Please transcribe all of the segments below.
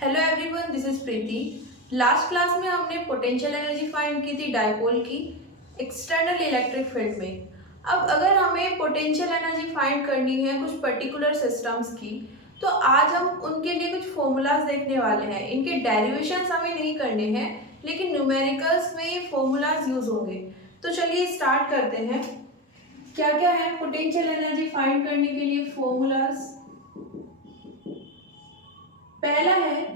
Hello everyone, this is Preeti. Last class में हमने potential energy find की थी डायपोल की एक्सटर्नल इलेक्ट्रिक फील्ड में। अब अगर हमें पोटेंशियल एनर्जी फाइंड करनी है कुछ पर्टिकुलर सिस्टम्स की, तो आज हम उनके लिए कुछ फॉर्मूलाज देखने वाले हैं। इनके डेरिवेशंस हमें नहीं करने हैं, लेकिन न्यूमेरिकल्स में ये फॉर्मूलाज यूज होंगे। तो चलिए स्टार्ट करते हैं। क्या क्या है पोटेंशियल एनर्जी फाइंड करने के लिए फॉर्मूलाज? पहला है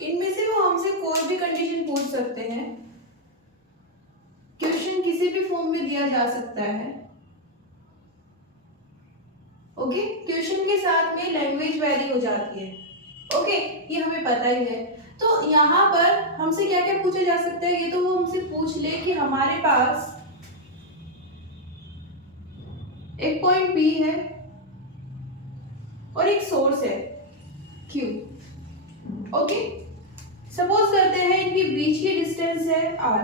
इनमें से वो हमसे कोई भी कंडीशन पूछ सकते हैं। क्वेश्चन किसी भी फॉर्म में दिया जा सकता है। ओके, क्वेश्चन के साथ में लैंग्वेज वैरी हो जाती है। ओके, ये हमें पता ही है। तो यहाँ पर हमसे क्या क्या पूछा जा सकता है, ये तो वो हमसे पूछ ले कि हमारे पास एक पॉइंट बी है और एक सोर्स है क्यू। ओके, सपोज करते हैं इनके बीच की डिस्टेंस है आर।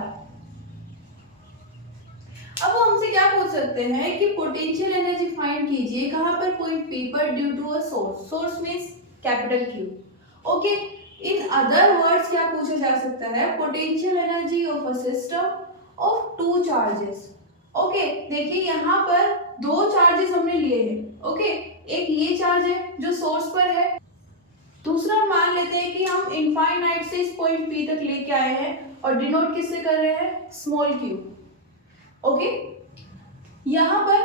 अब वो हमसे क्या पूछ सकते हैं कि पोटेंशियल एनर्जी फाइंड कीजिए कहां पर, पॉइंट पी पर due to a source. Source means capital Q. Okay, in other words क्या पूछा जा सकता है, potential energy of a system of two charges. Okay, देखिए यहाँ पर दो चार्जेस हमने लिए हैं। ओके, एक ये चार्ज है जो सोर्स पर है, दूसरा मान लेते हैं कि हम इनफाइनाइट से इस पॉइंट पी तक लेके आए हैं और डिनोट किससे कर रहे हैं, स्मॉल क्यू। ओके, यहाँ पर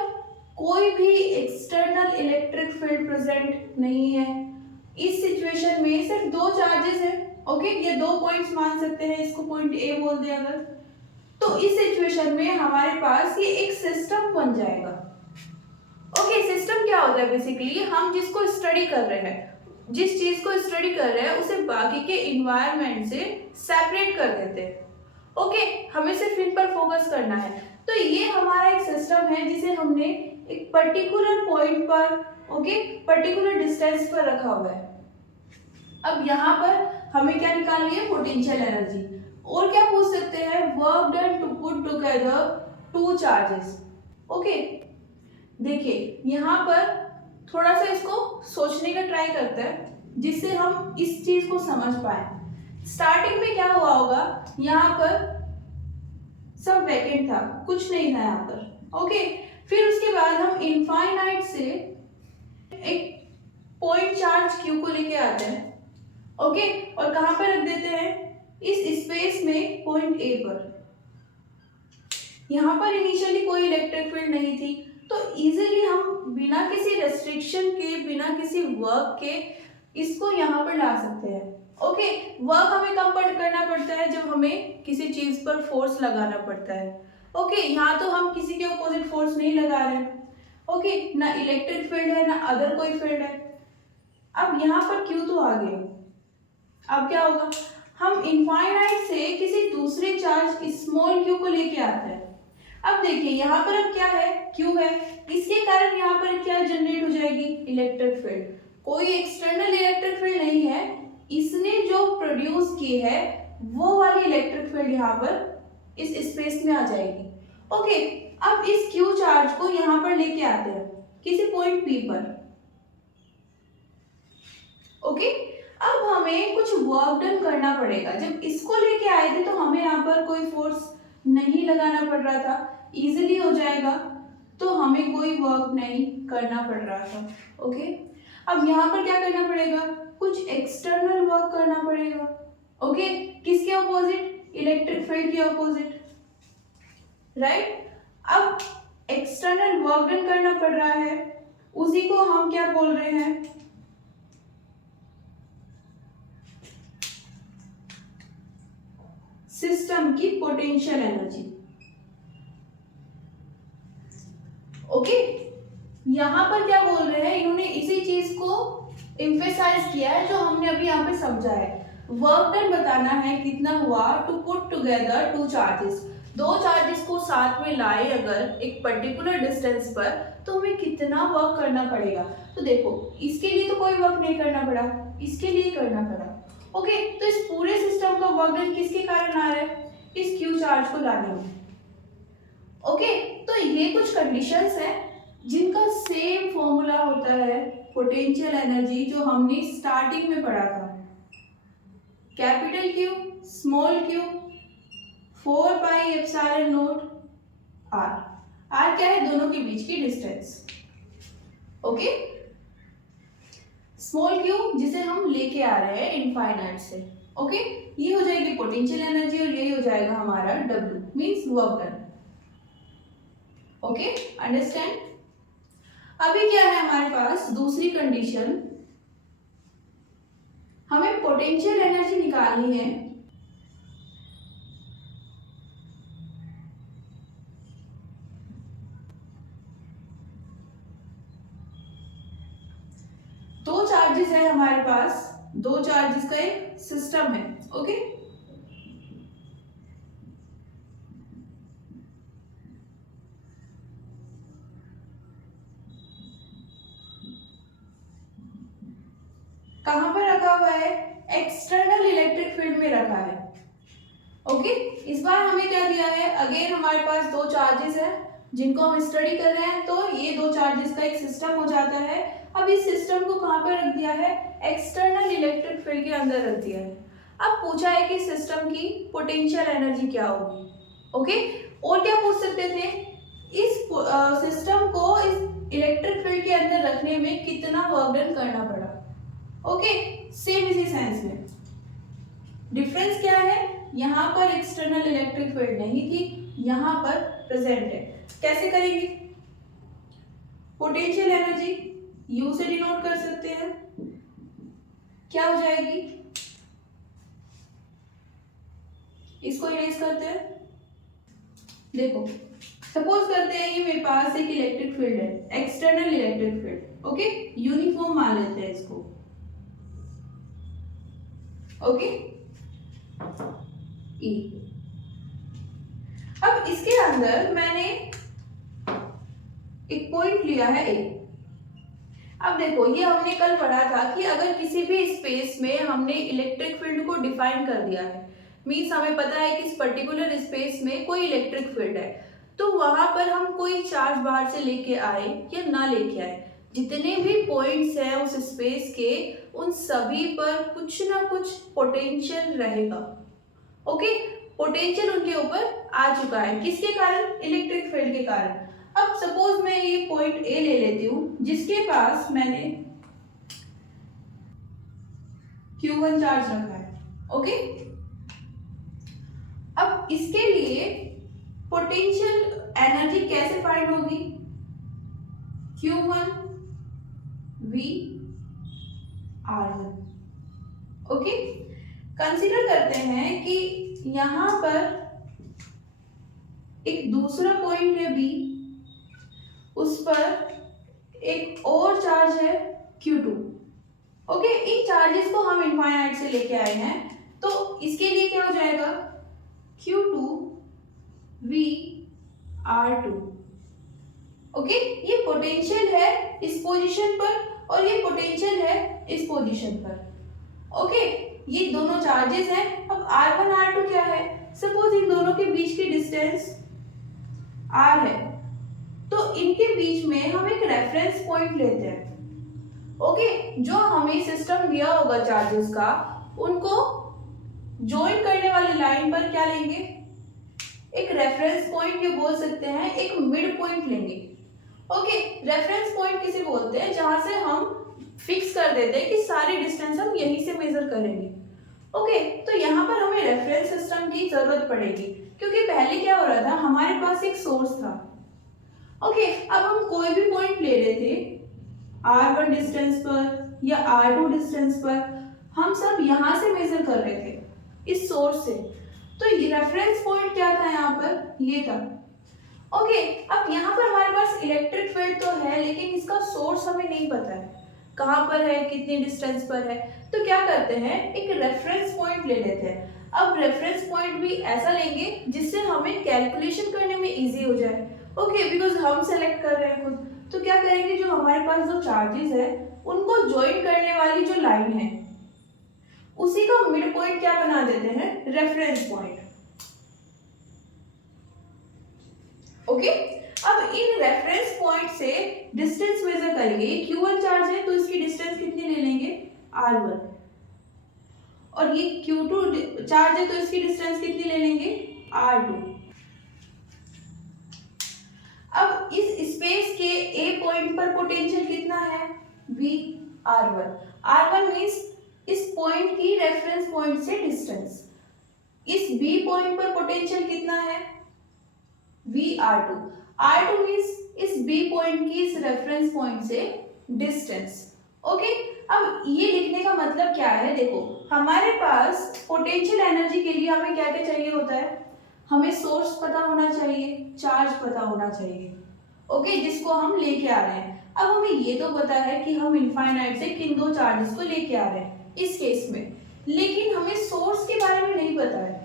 कोई भी एक्सटर्नल इलेक्ट्रिक फील्ड प्रेजेंट नहीं है। इस सिचुएशन में सिर्फ दो चार्जेस हैं। ओके, ये दो पॉइंट्स मान सकते हैं, इसको पॉइंट ए बोल दिया अगर, तो इस सिचुएशन में हमारे पास ये एक सिस्टम बन जाएगा। ओके, सिस्टम क्या होता है, बेसिकली हम जिसको स्टडी कर रहे हैं, जिस चीज को स्टडी कर रहे हैं उसे बाकी के इन्वायरमेंट से सेपरेट कर देते हैं। ओके, हमें सिर्फ इन पर फोकस करना है। तो ये हमारा एक सिस्टम है जिसे हमने एक पर्टिकुलर पॉइंट पर, ओके, पर्टिकुलर डिस्टेंस पर रखा हुआ है। अब यहाँ पर हमें क्या निकालनी है, पोटेंशियल एनर्जी। और क्या पूछ सकते हैं, work done to put together two charges. Okay, देखिए यहाँ पर थोड़ा सा इसको सोचने का ट्राई करते हैं जिससे हम इस चीज को समझ पाए। स्टार्टिंग में क्या हुआ होगा, यहाँ पर सब वैकेंट था, कुछ नहीं था यहाँ पर। ओके, फिर उसके बाद हम इनफाइनाइट से एक पॉइंट चार्ज क्यू को लेके आते हैं। ओके, और कहां पर रख देते हैं, इस स्पेस में पॉइंट ए पर। यहाँ पर इनिशियली कोई इलेक्ट्रिक फील्ड नहीं थी, तो इजीली हम बिना किसी रेस्ट्रिक्शन के, बिना किसी वर्क के इसको यहाँ पर ला सकते हैं। ओके, वर्क हमें कब करना पड़ता है, जब हमें किसी चीज पर फोर्स लगाना पड़ता है। ओके, यहाँ तो हम किसी के अपोजिट फोर्स नहीं लगा रहे हैं। ओके, ना इलेक्ट्रिक फील्ड है ना अदर कोई फील्ड है। अब यहाँ पर क्यू तो आ गया, अब क्या होगा, हम इनफाइनाइट से किसी दूसरे चार्ज स्मॉल क्यू को लेके आते हैं। अब देखिए यहाँ पर अब क्या है, क्यू है, इसके कारण यहाँ पर क्या जनरेट हो जाएगी, इलेक्ट्रिक फील्ड। कोई एक्सटर्नल इलेक्ट्रिक फील्ड नहीं है, इसने जो प्रोड्यूस की है वो वाली इलेक्ट्रिक फील्ड यहाँ पर इस स्पेस में आ जाएगी। ओके, अब इस क्यू चार्ज को यहाँ पर लेके आते हैं किसी पॉइंट पी पर। ओके, अब हमें कुछ वर्क डन करना पड़ेगा। जब इसको लेके आए थे तो हमें यहाँ पर कोई फोर्स नहीं लगाना पड़ रहा था, इजीली हो जाएगा, तो हमें कोई वर्क नहीं करना पड़ रहा था। ओके, अब यहाँ पर क्या करना पड़ेगा, कुछ एक्सटर्नल वर्क करना पड़ेगा। ओके, किसके अपोजिट, इलेक्ट्रिक फील्ड के अपोजिट, राइट। अब एक्सटर्नल वर्क डन करना पड़ रहा है, उसी को हम क्या बोल रहे हैं, सिस्टम की पोटेंशियल एनर्जी। ओके, यहां पर क्या बोल रहे हैं, इन्होंने इसी चीज को एम्फेसाइज किया है जो हमने अभी यहाँ पे समझा है। वर्क डन बताना है कितना हुआ to put together two charges, दो चार्जेस को साथ में लाए अगर एक पर्टिकुलर डिस्टेंस पर, तो हमें कितना वर्क करना पड़ेगा। तो देखो इसके लिए तो कोई वर्क नहीं करना पड़ा, इसके लिए करना पड़ा। ओके, तो इस पूरे सिस्टम का वर्क डन किसके कारण आ रहा है, इस क्यू चार्ज को लाने में। ओके, तो ये कुछ कंडीशंस हैं जिनका सेम फॉर्मूला होता है पोटेंशियल एनर्जी जो हमने स्टार्टिंग में पढ़ा था, capital Q small Q 4 pi epsilon naught R. R क्या है, दोनों के बीच की डिस्टेंस। ओके, स्मॉल क्यू जिसे हम लेके आ रहे हैं इनफाइनाइट से। ओके, ये हो जाएगी पोटेंशियल एनर्जी और यही हो जाएगा हमारा W means work done. Okay, understand. अभी क्या है हमारे पास दूसरी कंडीशन, हमें पोटेंशियल एनर्जी निकालनी है दो चार्जेस है हमारे पास, दो चार्जेस का एक सिस्टम है। ओके, कहां पर रखा हुआ है, एक्सटर्नल इलेक्ट्रिक फील्ड में रखा है। ओके, इस बार हमें क्या दिया है, अगेन हमारे पास दो चार्जेस है जिनको हम स्टडी कर रहे हैं, तो ये दो चार्जेस का एक सिस्टम हो जाता है। अब इस सिस्टम को कहां पर रख दिया है, एक्सटर्नल इलेक्ट्रिक फील्ड के अंदर रख दिया है। अब पूछा है कि सिस्टम की पोटेंशियल एनर्जी क्या होगी। ओके, और क्या पूछ सकते थे, इस सिस्टम को इस इलेक्ट्रिक फील्ड के अंदर रखने में कितना वर्क डन करना पड़ा। ओके, सेम इसी सेंस में डिफरेंस क्या है, यहाँ पर एक्सटर्नल इलेक्ट्रिक फील्ड नहीं थी, यहाँ पर प्रेजेंट है। कैसे करेंगे, पोटेंशियल एनर्जी U से डिनोट कर सकते हैं, क्या हो जाएगी, इसको इरेज करते हैं। देखो सपोज करते हैं ये मेरे पास एक इलेक्ट्रिक फील्ड है, external electric field. Okay, uniform मान लेते हैं इसको। Okay, E। अब इसके अंदर मैंने एक पॉइंट लिया है A। अब देखो ये हमने कल पढ़ा था कि अगर किसी भी स्पेस में हमने इलेक्ट्रिक फील्ड को डिफाइन कर दिया है, मीन्स हमें पता है कि इस पर्टिकुलर स्पेस में कोई इलेक्ट्रिक फील्ड है, तो वहां पर हम कोई चार्ज बाहर से लेके आए या ना लेके आए, जितने भी पॉइंट्स हैं उस स्पेस के, उन सभी पर कुछ ना कुछ पोटेंशियल रहेगा। ओके, पोटेंशियल उनके ऊपर आ चुका है, किसके कारण, इलेक्ट्रिक फील्ड के कारण। अब सपोज मैं ये पॉइंट A ले लेती हूं जिसके पास मैंने Q1 चार्ज रखा है। ओके, अब इसके लिए पोटेंशियल एनर्जी कैसे फाइंड होगी, Q1 V R1। Okay, consider करते हैं कि यहां पर एक दूसरा पॉइंट है B, उस पर Q2। ओके, इन चार्जेस को हम इनफाइनाइट से लेके आए हैं, तो इसके लिए क्या हो जाएगा, Q2 VR2। ओके, ये पोटेंशियल है इस पोजीशन पर और ये पोटेंशियल है इस पोजीशन पर। ओके, ये दोनों चार्जेस हैं। अब R1 R2 क्या है, सपोज इन दोनों के बीच की डिस्टेंस R है, तो इनके बीच में हम एक रेफरेंस पॉइंट लेते हैं। ओके, जो हमें सिस्टम दिया होगा चार्जेस का, उनको ज्वाइन करने वाली लाइन पर क्या लेंगे, एक रेफरेंस पॉइंट, ये बोल सकते हैं एक मिड पॉइंट लेंगे। ओके, रेफरेंस पॉइंट किसे बोलते हैं, जहां से हम फिक्स कर देते हैं कि सारी डिस्टेंस हम यहीं से मेजर करेंगे। ओके, तो यहाँ पर हमें रेफरेंस सिस्टम की जरूरत पड़ेगी, क्योंकि पहले क्या हो रहा था, हमारे पास एक सोर्स था। ओके, अब हम कोई भी पॉइंट ले रहे थे R1 डिस्टेंस पर या R2 डिस्टेंस पर, हम सब यहाँ से मेजर कर रहे थे इस सोर्स से। तो ये रेफरेंस पॉइंट क्या था, यहाँ पर ये था। ओके, अब यहाँ पर हमारे पास इलेक्ट्रिक फील्ड तो है, लेकिन इसका सोर्स हमें नहीं पता है कहाँ पर है, कितनी डिस्टेंस पर है। तो क्या करते हैं, एक रेफरेंस पॉइंट ले लेते हैं। अब रेफरेंस पॉइंट भी ऐसा लेंगे जिससे हमें कैलकुलेशन करने में इजी हो जाए। ओके, बिकॉज हम सेलेक्ट कर रहे हैं खुद, तो क्या करेंगे, जो हमारे पास जो चार्जेस है उनको ज्वाइन करने वाली जो लाइन है उसी का मिड पॉइंट क्या बना देते हैं, रेफरेंस पॉइंट। ओके, अब इन रेफरेंस पॉइंट से डिस्टेंस मेजर करेंगे। ये Q1 चार्ज है, तो इसकी डिस्टेंस कितनी ले लेंगे, R1, और ये Q2 चार्ज है, तो इसकी डिस्टेंस कितनी ले लेंगे, R2। अब इस स्पेस के A पॉइंट पर पोटेंशियल कितना है, VR1। R1 मींस इस पॉइंट की रेफरेंस पॉइंट से डिस्टेंस। इस B पॉइंट पर पोटेंशियल कितना है, VR2। R2 मींस इस B पॉइंट की इस रेफरेंस पॉइंट से डिस्टेंस। ओके, अब ये लिखने का मतलब क्या है, देखो हमारे पास पोटेंशियल एनर्जी के लिए हमें क्या क्या चाहिए होता है, हमें सोर्स पता होना चाहिए, चार्ज पता होना चाहिए। ओके, जिसको हम लेके आ रहे हैं। अब हमें ये तो पता है कि हम इनफाइनाइट से किन दो चार्जेस को लेके आ रहे हैं इस केस में, लेकिन हमें सोर्स के बारे में नहीं पता है।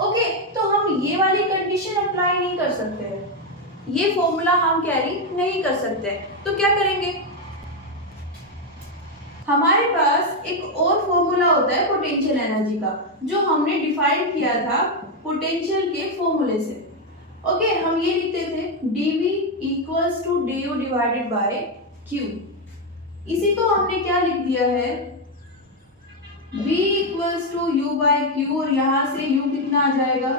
ओके, तो हम ये वाली कंडीशन अप्लाई नहीं कर सकते हैं, ये फॉर्मूला हम कैरी नहीं कर सकते। तो क्या करेंगे, हमारे पास एक और फॉर्मूला होता है पोटेंशियल एनर्जी का, जो हमने डिफाइन किया था पोटेंशियल के फॉर्मूले से। ओके, हम ये लिखते थे dV equals to du divided by q। इसी को हमने क्या लिख दिया है, v equals to u by q, और यहाँ से u कितना आ जाएगा,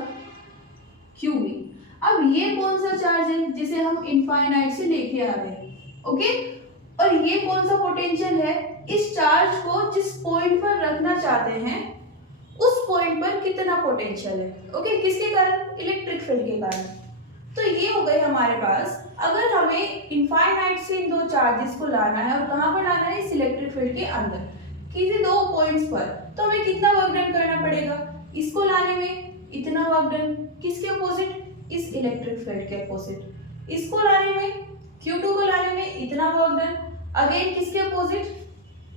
qv। अब ये कौन सा चार्ज है जिसे हम इनफाइनाइट से लेके आ रहे हैं। ओके, और ये कौन सा पोटेंशियल है, इस चार्ज को जिस पॉइंट पर रखना चाहते हैं उस पॉइंट पर कितना पोटेंशियल है। ओके, किसके कारण, इलेक्ट्रिक फील्ड के कारण। तो ये हो गए हमारे पास। अगर हमें इनफाइनाइट से इन दो चार्जेस को लाना है, और कहाँ पर लाना है, इस इलेक्ट्रिक फील्ड के अंदर किसी दो पॉइंट्स पर, तो हमें कितना वर्क डन करना पड़ेगा, इसको लाने में इतना वर्क डन, किसके अपोजिट, इस इलेक्ट्रिक फील्ड के अपोजिट। इसको लाने में, Q2 को लाने में इतना वर्क डन, अगेन किसके अपोजिट,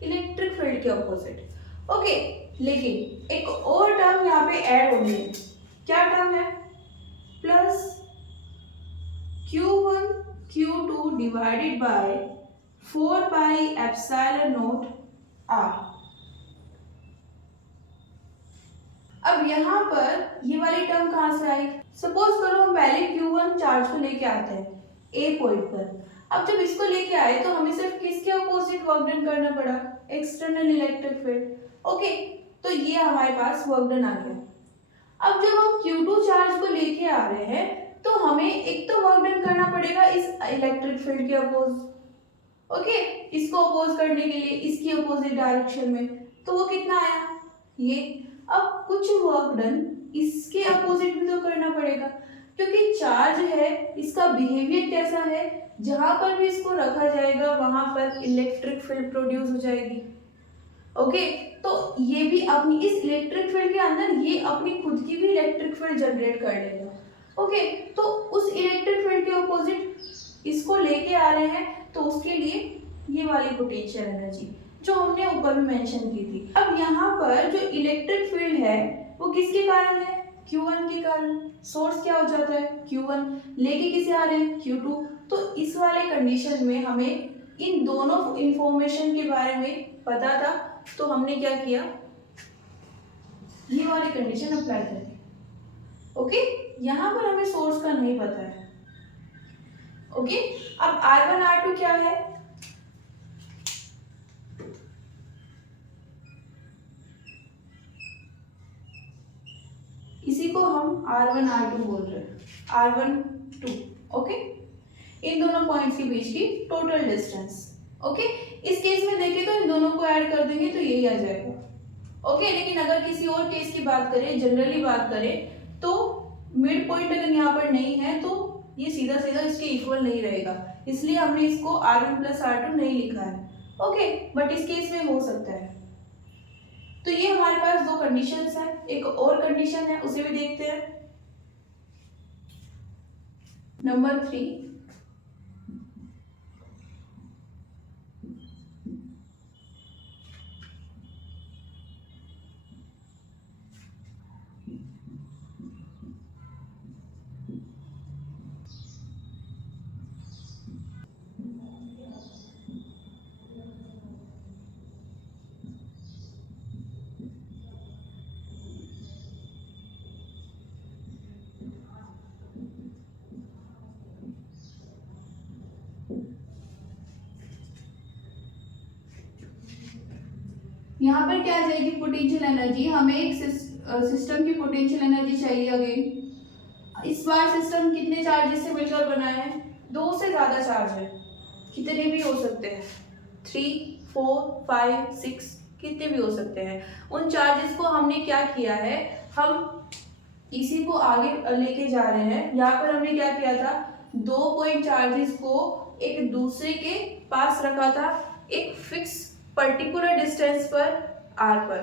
इलेक्ट्रिक फील्ड के अपोजिट। ओके, लेकिन एक और टर्म यहाँ पे ऐड होनी है। क्या टर्म है, plus Q1 Q2 divided by 4 pi epsilon not R। अब यहाँ पर ये वाली टर्म कहाँ से आई, सपोज करो हम पहले Q1 चार्ज को लेके आते हैं A पॉइंट पर। अब जब इसको लेके आए तो हमें सिर्फ किसके अपोजिट वर्क डन करना पड़ा, एक्सटर्नल इलेक्ट्रिक फील्ड। ओके, तो ये हमारे पास वर्क डन आ गया। अब जब हम Q2 चार्ज को लेके आ रहे हैं तो हमें एक तो वर्क डन करना पड़ेगा इस इलेक्ट्रिक फील्ड के अपोज। ओके, इसको अपोज करने के लिए इसकी अपोजिट डायरेक्शन में, तो वो कितना आया, ये। अब कुछ वर्क डन इसके अपोजिट भी तो करना पड़ेगा, क्योंकि चार्ज है, इसका बिहेवियर कैसा है, जहां पर भी इसको रखा जाएगा वहां पर इलेक्ट्रिक फील्ड प्रोड्यूस हो जाएगी। ओके, तो ये भी अपनी इस इलेक्ट्रिक फील्ड के अंदर ये अपनी खुद की भी इलेक्ट्रिक फील्ड जनरेट कर लेगा। ओके, तो उस इलेक्ट्रिक फील्ड के अपोजिट इसको लेके आ रहे हैं, तो उसके लिए ये वाली पोटेंशियल एनर्जी जो हमने ऊपर भी मेंशन की थी। अब यहाँ पर जो इलेक्ट्रिक फील्ड है वो किसके कारण है? Q1 के कारण। सोर्स क्या हो जाता है? Q1, लेके किसे आ रहे हैं? Q2। तो इस वाले कंडीशन में हमें इन दोनों इंफॉर्मेशन के बारे में पता था, तो हमने क्या किया, ये वाली कंडीशन अप्लाई कर दी। ओके, यहाँ पर हमें सोर्स का नहीं पता है। ओके, अब R1 R2 क्या है? इसी को हम R1 R2 बोल रहे हैं, R1 2। ओके, इन दोनों पॉइंट्स के बीच की टोटल डिस्टेंस। ओके, इस केस में देखें तो इन दोनों को ऐड कर देंगे तो यही आ जाएगा। ओके, लेकिन अगर किसी और केस की बात करें, जनरली बात करें, तो मिड पॉइंट अगर यहाँ पर नहीं है तो ये सीधा सीधा इसके इक्वल नहीं रहेगा, इसलिए हमने इसको R1 प्लस R2 नहीं लिखा है। ओके, बट इस केस में हो सकता है। तो ये हमारे पास दो कंडीशंस हैं, एक और कंडीशन है उसे भी देखते हैं। नंबर 3, यहाँ पर क्या आ जाएगी पोटेंशियल एनर्जी, हमें एक सिस्टम की पोटेंशियल एनर्जी चाहिए। अगेन इस बार सिस्टम कितने चार्जेस से मिलकर बना है? 2 से ज्यादा चार्ज है, कितने भी हो सकते हैं, 3, 4, 5, 6, कितने भी हो सकते हैं। उन चार्जेस को हमने क्या किया है, हम इसी को आगे लेके जा रहे हैं। यहाँ पर हमने क्या किया था, 2 पॉइंट चार्जेस को एक दूसरे के पास रखा था, एक फिक्स पर्टिकुलर डिस्टेंस पर r पर।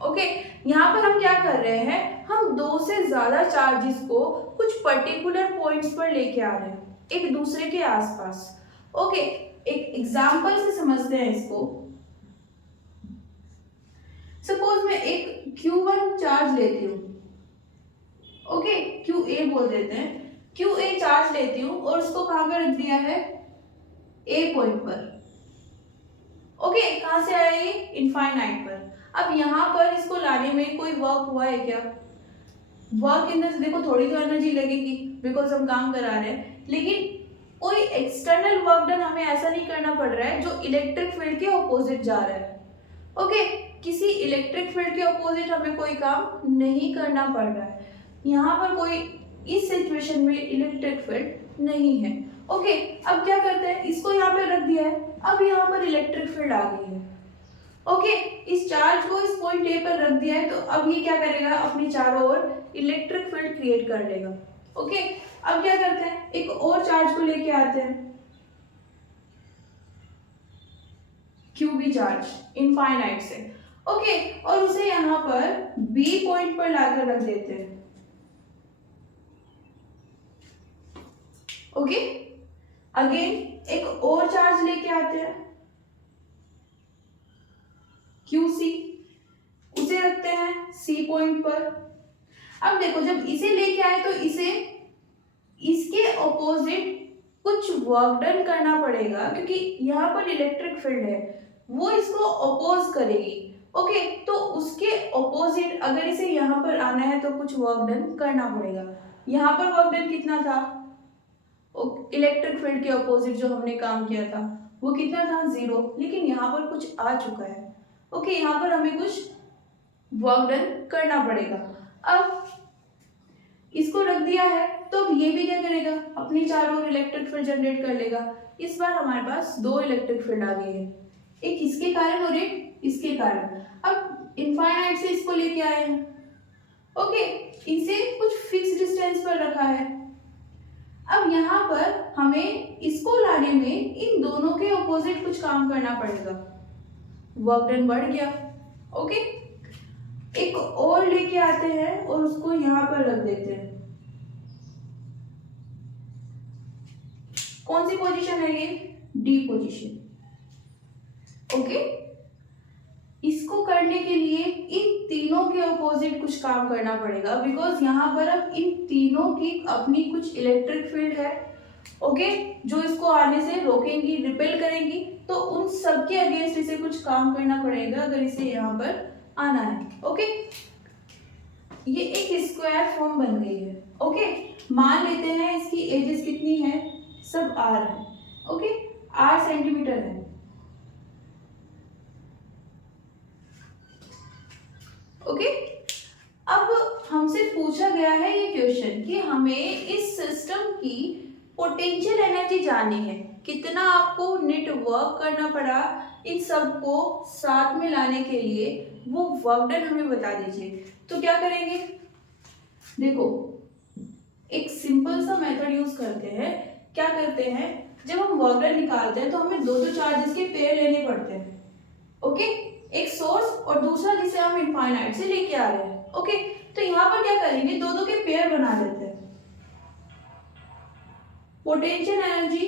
ओके, यहाँ पर हम क्या कर रहे हैं, हम 2 से ज्यादा चार्जेस को कुछ पर्टिकुलर पॉइंट्स पर लेके आ रहे हैं, एक दूसरे के आसपास। ओके, एक एग्जांपल से समझते हैं इसको। सपोज मैं एक Q1 चार्ज लेती हूँ, ओके, QA बोल देते हैं, QA चार्ज लेती हूँ और उसको कहाँ पे रख दिया है? A पॉइंट पर। ओके, कहाँ से आया ये? इनफाइनाइट पर। अब यहाँ पर इसको लाने में कोई वर्क हुआ है क्या? वर्क इन द, देखो थोड़ी तो एनर्जी लगेगी बिकॉज हम काम करा रहे हैं, लेकिन कोई एक्सटर्नल वर्क डन हमें ऐसा नहीं करना पड़ रहा है जो इलेक्ट्रिक फील्ड के ऑपोजिट जा रहा है। ओके, किसी इलेक्ट्रिक फील्ड के ऑपोजिट हमें कोई काम नहीं करना पड़ रहा है। यहाँ पर कोई इस सिचुएशन में इलेक्ट्रिक फील्ड नहीं है। ओके, अब क्या करते हैं, इसको यहाँ पे रख दिया है, अब यहाँ पर इलेक्ट्रिक फील्ड आ गई है। ओके, इस चार्ज को इस पॉइंट ए पर रख दिया है, तो अब ये क्या करेगा, अपनी चारों ओर इलेक्ट्रिक फील्ड क्रिएट कर लेगा। ओके, अब क्या करते हैं, एक और चार्ज को लेके आते हैं, QB चार्ज इनफाइनाइट से। ओके, और उसे यहाँ पर B पॉइंट पर लाकर रख देते हैं। ओके, अगेन एक और चार्ज लेके आते हैं, QC, उसे रखते हैं C पॉइंट पर। अब देखो, जब इसे लेके आए तो इसे इसके ऑपोजिट कुछ वर्क डन करना पड़ेगा, क्योंकि यहाँ पर इलेक्ट्रिक फील्ड है, वो इसको अपोज करेगी। ओके, तो उसके ऑपोजिट अगर इसे यहाँ पर आना है तो कुछ वर्क डन करना पड़ेगा। यहाँ पर वर्क डन कितना था, इलेक्ट्रिक फील्ड के ऑपोजिट जो हमने काम किया था वो कितना था, 0, लेकिन यहाँ पर कुछ आ चुका है। ओके, यहाँ पर हमें कुछ वर्क डन करना पड़ेगा। अब इसको रख दिया है, तो अब ये भी क्या करेगा, अपनी चारों ओर इलेक्ट्रिक फील्ड जनरेट कर लेगा। इस बार हमारे पास 2 इलेक्ट्रिक फील्ड आ गई है, एक इसके कारण और एक इसके कारण। अब इनफाइनाइट से इसको लेके आए हैं, ओके, इसे कुछ फिक्स डिस्टेंस पर रखा है। अब यहाँ पर हमें इसको लाने में इन दोनों के ऑपोजिट कुछ काम करना पड़ेगा, वर्क डन बढ़ गया। ओके, एक और लेके आते हैं और उसको यहाँ पर रख देते हैं। कौन सी पोजीशन है ये, D पोजीशन। ओके, इसको करने के लिए इन तीनों के अपोजिट कुछ काम करना पड़ेगा, बिकॉज यहाँ पर अब इन तीनों की अपनी कुछ इलेक्ट्रिक फील्ड है, ओके, जो इसको आने से रोकेंगी, रिपेल करेंगी, तो उन सब के अगेंस्ट इसे कुछ काम करना पड़ेगा अगर इसे यहाँ पर आना है। ओके, ये एक स्क्वायर फॉर्म बन गई है। ओके, मान लेते हैं इसकी एजेस कितनी है, सब आर है। ओके, आर सेंटीमीटर है। ओके, अब हमसे पूछा गया है ये क्वेश्चन कि हमें इस सिस्टम की पोटेंशियल एनर्जी जाननी है, कितना आपको नेट वर्क करना पड़ा इन सबको साथ में लाने के लिए, वो वर्क डन हमें बता दीजिए। तो क्या करेंगे, देखो एक सिंपल सा मेथड यूज करते हैं। क्या करते हैं, जब हम वर्क डन निकालते हैं तो हमें दो दो चार्जेस के पेयर लेने पड़ते हैं। ओके, एक सोर्स और दूसरा जिसे हम इनफाइनाइट से लेके आ रहे हैं। ओके, तो यहाँ पर क्या करेंगे, दो दो के पेयर बना देते हैं। Potential energy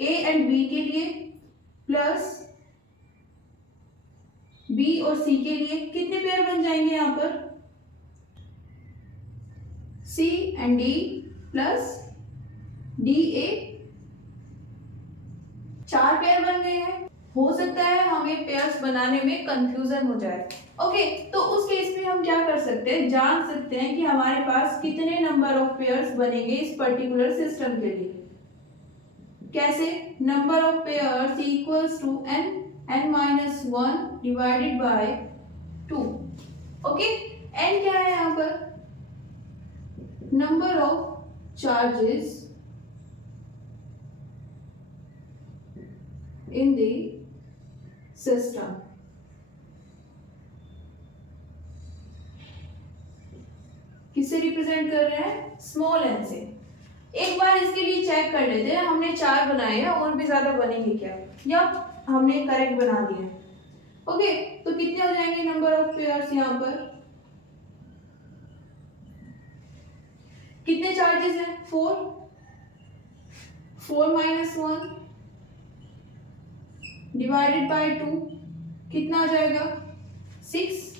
A and B के लिए प्लस बी और सी के लिए कितने पेयर बन जाएंगे, यहाँ पर C and D plus D A, 4 pair बन गए हैं। हो सकता है हमें पेयर्स बनाने में कंफ्यूजन हो जाए। ओके, तो उस केस में हम क्या कर सकते हैं, जान सकते हैं कि हमारे पास कितने नंबर ऑफ पेयर्स बनेंगे इस पर्टिकुलर सिस्टम के लिए। कैसे, number of pairs equals to n minus 1 divided by 2। Okay, n क्या है यहाँ पर, number of charges in the system. किससे रिप्रेजेंट कर रहे हैं, स्मॉल n से। एक बार इसके लिए चेक कर लेते हैं, हमने 4 बनाए हैं, और भी ज्यादा बनेंगे क्या, या हमने करेक्ट बना दिया। ओके, तो कितने हो जाएंगे नंबर ऑफ पेयर्स, यहाँ पर कितने चार्जेस हैं, 4, 4 माइनस 1 डिवाइडेड बाय 2 कितना आ जाएगा, 6।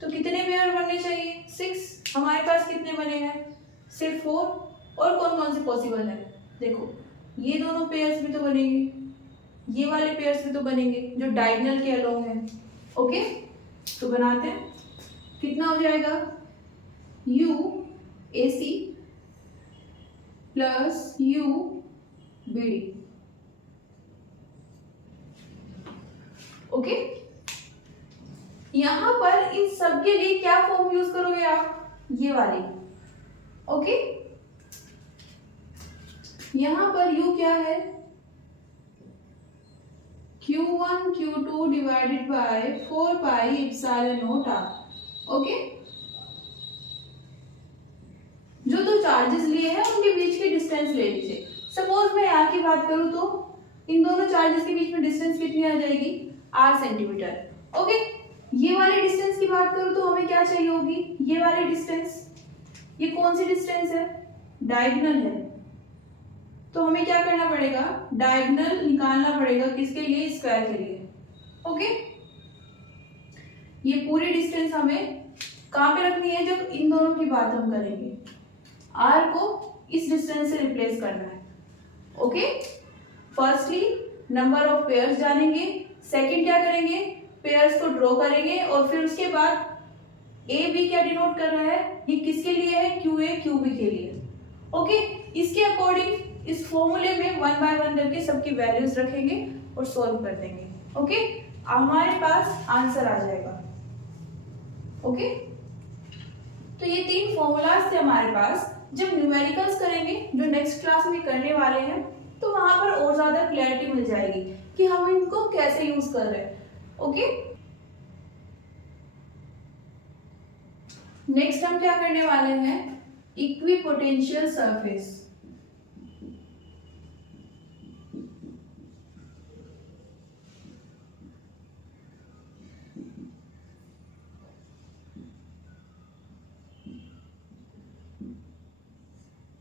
तो कितने पेयर बनने चाहिए, 6। हमारे पास कितने बने हैं, सिर्फ 4। और कौन कौन से पॉसिबल है, देखो ये दोनों पेयर्स भी तो बनेंगे, ये वाले पेयर्स भी तो बनेंगे जो डायगोनल के अलोंग हैं। ओके, तो बनाते हैं, कितना हो जाएगा, U A C plus U B D. Okay, यहां पर इन सब के लिए क्या फॉर्म यूज करोगे आप, ये वाली। ओके, यहां पर u क्या है, Q1 Q2 divided by 4 pi epsilon not r। Okay, जो दो चार्जेस लिए हैं उनके बीच की डिस्टेंस ले लीजिए। सपोज मैं r की बात करूं तो इन दोनों चार्जेस के बीच में डिस्टेंस कितनी आ जाएगी, r सेंटीमीटर। ओके, ये वाली डिस्टेंस की बात करूं तो हमें क्या चाहिए होगी, ये वाली डिस्टेंस। ये कौन सी डिस्टेंस है, डायगोनल है, तो हमें क्या करना पड़ेगा, डायगोनल निकालना पड़ेगा, किसके लिए, स्क्वायर के लिए। ओके, ये पूरी डिस्टेंस हमें कहां पे रखनी है, जब इन दोनों की बात हम करेंगे, r को इस डिस्टेंस से रिप्लेस करना है। Okay, firstly number of pairs जानेंगे, सेकंड क्या करेंगे, पेयर्स को ड्रॉ करेंगे, और फिर उसके बाद ए बी क्या डिनोट कर रहा है, ये किसके लिए है, क्यू ए क्यू बी के लिए। ओके, इसके अकॉर्डिंग इस फॉर्मूले में 1 बाय 1 करके सबकी वैल्यूज रखेंगे और सॉल्व कर देंगे। ओके, हमारे पास आंसर आ जाएगा। ओके, तो ये 3 फॉर्मूलाज थे हमारे पास। जब न्यूमेरिकल्स करेंगे, जो नेक्स्ट क्लास में करने वाले हैं, तो वहां पर और ज्यादा क्लैरिटी मिल जाएगी कि हम इनको कैसे यूज कर रहे हैं। ओके, नेक्स्ट हम क्या करने वाले हैं, इक्विपोटेंशियल सरफेस।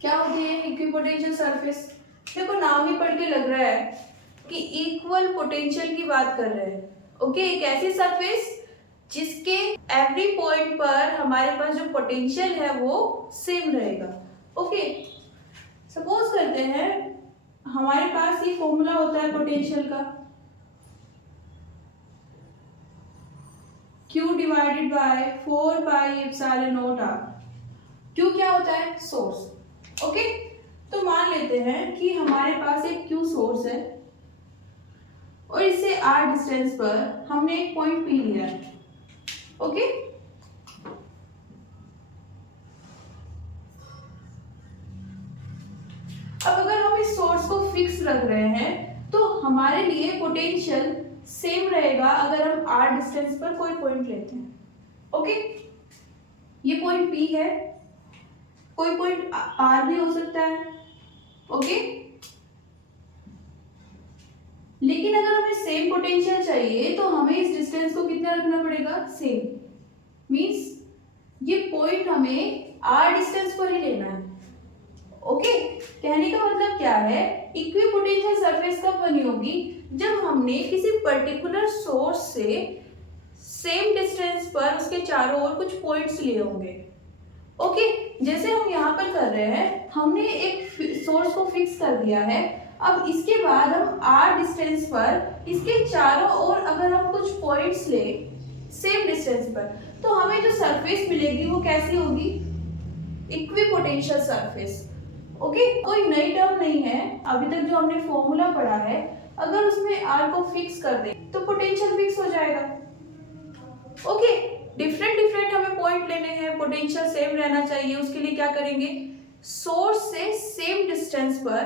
क्या होती है इक्विपोटेंशियल सरफेस, देखो नाम ही पढ़ के लग रहा है कि इक्वल पोटेंशियल की बात कर रहे हैं। ओके, एक ऐसी सरफेस जिसके एवरी पॉइंट पर हमारे पास जो पोटेंशियल है वो सेम रहेगा। ओके, सपोज करते हैं हमारे पास ये फॉर्मूला होता है पोटेंशियल का, Q divided by 4 pi epsilon not R। Q क्या होता है? सोर्स। ओके, तो मान लेते हैं कि हमारे पास एक Q सोर्स है और इससे R डिस्टेंस पर हमने एक पॉइंट P लिया है। ओके, अब अगर हम इस सोर्स को फिक्स रख रहे हैं तो हमारे लिए पोटेंशियल सेम रहेगा अगर हम R डिस्टेंस पर कोई पॉइंट लेते हैं। ओके, ये पॉइंट P है, कोई पॉइंट R भी हो सकता है। ओके, लेकिन अगर हमें सेम पोटेंशियल चाहिए तो हमें इस डिस्टेंस को कितना रखना पड़ेगा? सेम। मींस ये पॉइंट हमें R डिस्टेंस पर ही लेना है। ओके, कहने का मतलब क्या है? इक्विपोटेंशियल सरफेस कब बनी होगी? जब हमने किसी पर्टिकुलर सोर्स से सेम डिस्टेंस पर उसके चारों ओर कुछ पॉइंट्स लिए होंगे। ओके, जैसे हम यहाँ पर कर रहे हैं, हमने एक सोर्स को फिक्स कर दिया है। अब इसके बाद हम R डिस्टेंस पर इसके चारों ओर अगर हम कुछ पॉइंट्स ले सेम डिस्टेंस पर, तो हमें जो सरफेस मिलेगी वो कैसी होगी? Equipotential surface. ओके, कोई नई टर्म नहीं है, अभी तक जो हमने फॉर्मूला पढ़ा है, अगर उसमें R को फिक्स कर दे तो पोटेंशियल फिक्स हो जाएगा। ओके, डिफरेंट हमें पॉइंट लेने हैं, पोटेंशियल सेम रहना चाहिए, उसके लिए क्या करेंगे? सोर्स से सेम डिस्टेंस पर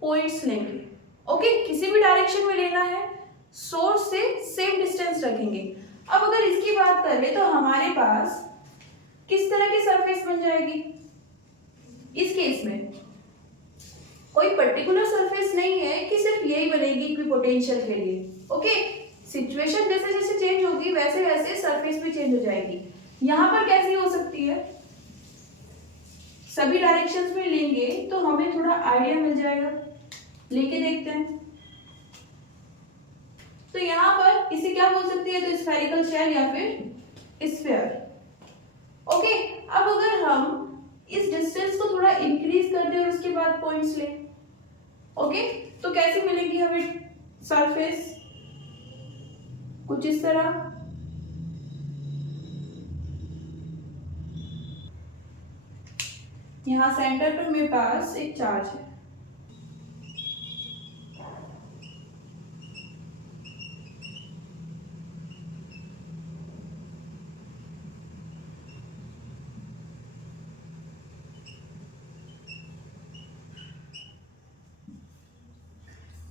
पॉइंट्स लेंगे। ओके, किसी भी डायरेक्शन में लेना है, सोर्स से सेम डिस्टेंस रखेंगे। अब अगर इसकी बात करें तो हमारे पास किस तरह की सरफेस बन जाएगी? इस केस में कोई पर्टिकुलर सरफेस नहीं है कि सिर्फ यही बनेगी इक्विपोटेंशियल के लिए। ओके, सिचुएशन जैसे जैसे चेंज होगी वैसे वैसे सरफेस भी चेंज हो जाएगी। यहाँ पर कैसी हो सकती है? सभी डायरेक्शंस में लेंगे तो हमें थोड़ा आइडिया मिल जाएगा, लेके देखते हैं। तो यहाँ पर इसे क्या बोल सकती है? तो स्फेरिकल शेल या फिर स्फीयर। ओके, अब अगर हम इस डिस्टेंस को थोड़ा इंक्रीज कर दें और उसके बाद पॉइंट्स लें, ओके, तो कैसी मिलेगी हमें सरफेस? कुछ इस तरह। यहाँ सेंटर पर मेरे पास एक चार्ज है।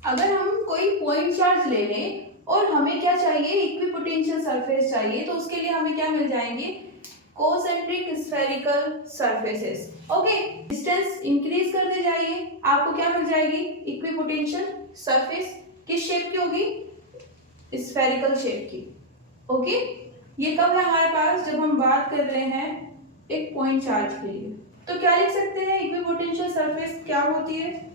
अगर हम कोई पॉइंट चार्ज ले लें और हमें क्या चाहिए? इक्विपोटेंशियल सरफेस चाहिए, तो उसके लिए हमें क्या मिल जाएंगे? Concentric spherical surfaces. Okay, distance increase करते जाइए, आपको क्या मिल जाएगी? Equipotential surface. किस शेप की होगी? स्फेरिकल शेप की। ओके, ये कब है हमारे पास? जब हम बात कर रहे हैं एक पॉइंट चार्ज के लिए। तो क्या लिख सकते हैं? इक्विपोटेंशियल सरफेस क्या होती है?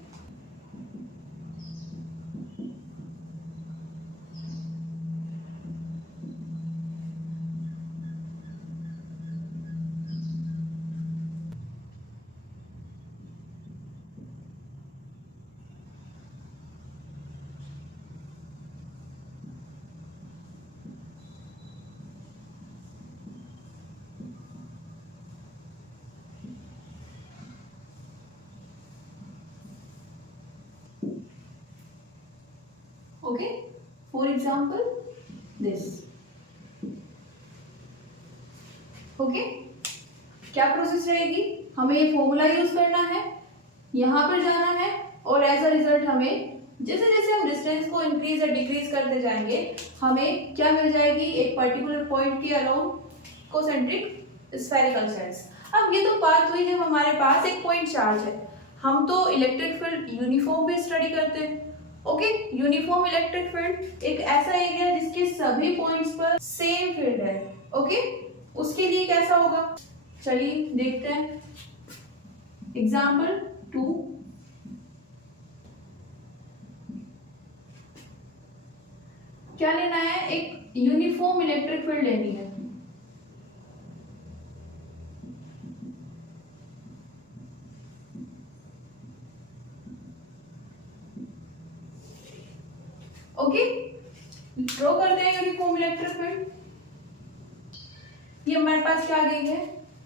Okay, for example this. Okay, क्या प्रोसेस रहेगी? हमें ये फॉर्मूला यूज करना है, यहाँ पर जाना है और एज अ रिजल्ट हमें जैसे जैसे हम डिस्टेंस को इंक्रीज या डिक्रीज करते जाएंगे हमें क्या मिल जाएगी? एक पर्टिकुलर पॉइंट के अलोंग कोसेंट्रिक स्फेरिकल शेल्स। अब ये तो बात हुई जब हमारे पास एक पॉइंट चार्ज है। हम तो इलेक्ट्रिक फील्ड यूनिफॉर्म भी स्टडी करते हैं। ओके, यूनिफॉर्म इलेक्ट्रिक फील्ड एक ऐसा एरिया है जिसके सभी पॉइंट्स पर सेम फील्ड है। ओके, उसके लिए कैसा होगा? चलिए देखते हैं। एग्जाम्पल 2। क्या लेना है, एक यूनिफॉर्म इलेक्ट्रिक फील्ड लेनी है। ओके, ड्रॉ करते हैं यूनिफॉर्म इलेक्ट्रिक फील्ड। ये हमारे पास क्या आ गई है,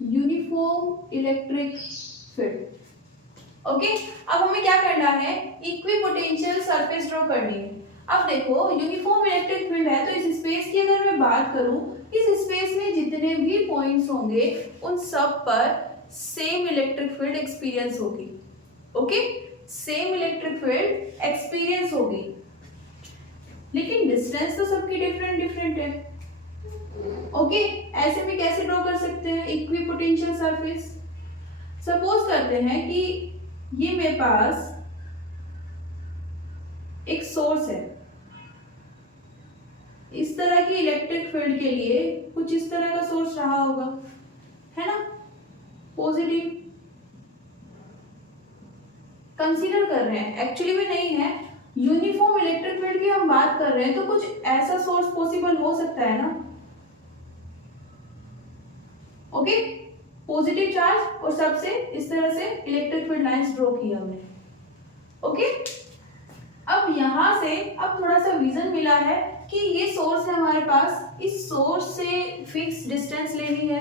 यूनिफॉर्म इलेक्ट्रिक फील्ड। ओके, अब हमें क्या करना है, इक्विपोटेंशियल सरफेस ड्रॉ करनी है। अब देखो यूनिफॉर्म इलेक्ट्रिक फील्ड है, तो इस स्पेस की अगर मैं बात करूं, इस स्पेस में जितने भी पॉइंट्स होंगे उन सब पर सेम इलेक्ट्रिक फील्ड एक्सपीरियंस होगी। Okay, same electric field experience होगी, लेकिन डिस्टेंस तो सबकी डिफरेंट डिफरेंट है। ओके, ऐसे में कैसे ड्रॉ कर सकते हैं इक्विपोटेंशियल सरफेस। सपोज करते हैं कि ये मेरे पास एक सोर्स है, इस तरह की इलेक्ट्रिक फील्ड के लिए कुछ इस तरह का सोर्स रहा होगा, है ना, पॉजिटिव कंसीडर कर रहे हैं, एक्चुअली भी नहीं है, यूनिफॉर्म इलेक्ट्रिक फील्ड की हम बात कर रहे हैं, तो कुछ ऐसा सोर्स पॉसिबल हो सकता है ना। ओके, पॉजिटिव चार्ज और सबसे इस तरह से इलेक्ट्रिक फील्ड लाइंस ड्रॉ की हमने। ओके, अब यहां से अब थोड़ा सा विजन मिला है कि ये सोर्स है हमारे पास, इस सोर्स से फिक्स डिस्टेंस लेनी है।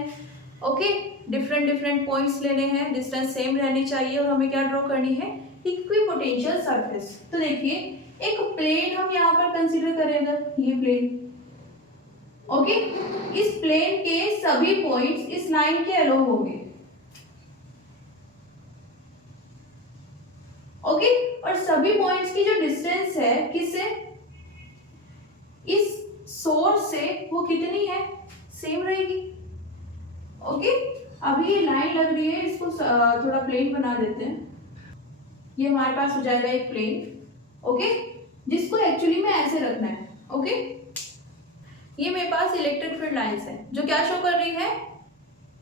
ओके, डिफरेंट डिफरेंट पॉइंट्स लेने हैं, डिस्टेंस सेम रहनी चाहिए, और हमें क्या ड्रॉ करनी है, इक्विपोटेंशियल सरफेस। तो देखिए एक प्लेन हम यहाँ पर कंसीडर करेंगे, ये प्लेन। ओके, इस प्लेन के सभी पॉइंट्स इस लाइन के अलोंग होंगे। ओके, और सभी पॉइंट्स की जो डिस्टेंस है किससे, इस सोर्स से, वो कितनी है, सेम रहेगी। ओके, अभी ये लाइन लग रही है, इसको थोड़ा प्लेन बना देते हैं। ये हमारे पास हो जाएगा एक प्लेन। ओके, जिसको एक्चुअली में ऐसे रखना है। ओके, ये मेरे पास इलेक्ट्रिक फील्ड लाइंस है जो क्या शो कर रही है,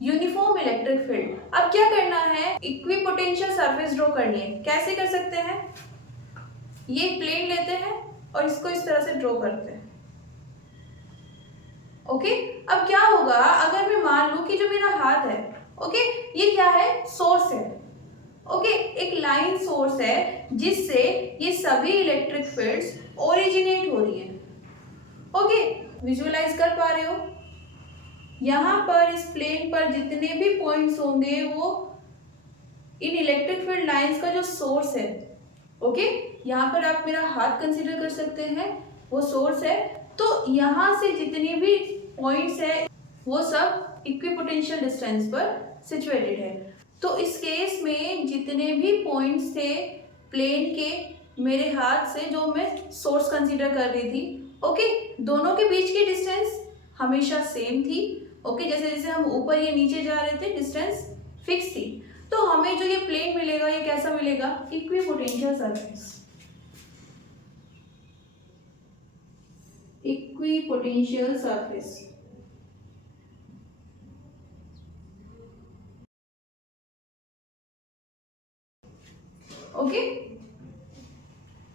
यूनिफॉर्म इलेक्ट्रिक फील्ड। अब क्या करना है, इक्विपोटेंशियल सरफेस ड्रॉ करनी है। कैसे कर सकते हैं, ये प्लेन लेते हैं और इसको इस तरह से ड्रॉ करते हैं। ओके, अब क्या होगा, अगर मैं मान लूं कि जो मेरा हाथ है, ओके, ये क्या है, सोर्स है। ओके, एक लाइन सोर्स है जिससे ये सभी इलेक्ट्रिक फील्ड्स ओरिजिनेट हो रही है। ओके, विजुअलाइज कर पा रहे हो, यहाँ पर इस प्लेन पर जितने भी पॉइंट्स होंगे वो इन इलेक्ट्रिक फील्ड लाइंस का जो सोर्स है। ओके, यहाँ पर आप मेरा हाथ कंसीडर कर सकते हैं, वो सोर्स है। तो यहाँ से जितने भी पॉइंट्स है वो सब इक्विपोटेंशियल डिस्टेंस पर सिचुएटेड है। तो इस केस में जितने भी पॉइंट्स थे प्लेन के मेरे हाथ से, जो मैं सोर्स कंसीडर कर रही थी, ओके, दोनों के बीच की डिस्टेंस हमेशा सेम थी। ओके, जैसे जैसे हम ऊपर या नीचे जा रहे थे डिस्टेंस फिक्स थी। तो हमें जो ये प्लेन मिलेगा ये कैसा मिलेगा, equipotential surface. Equipotential surface. Okay,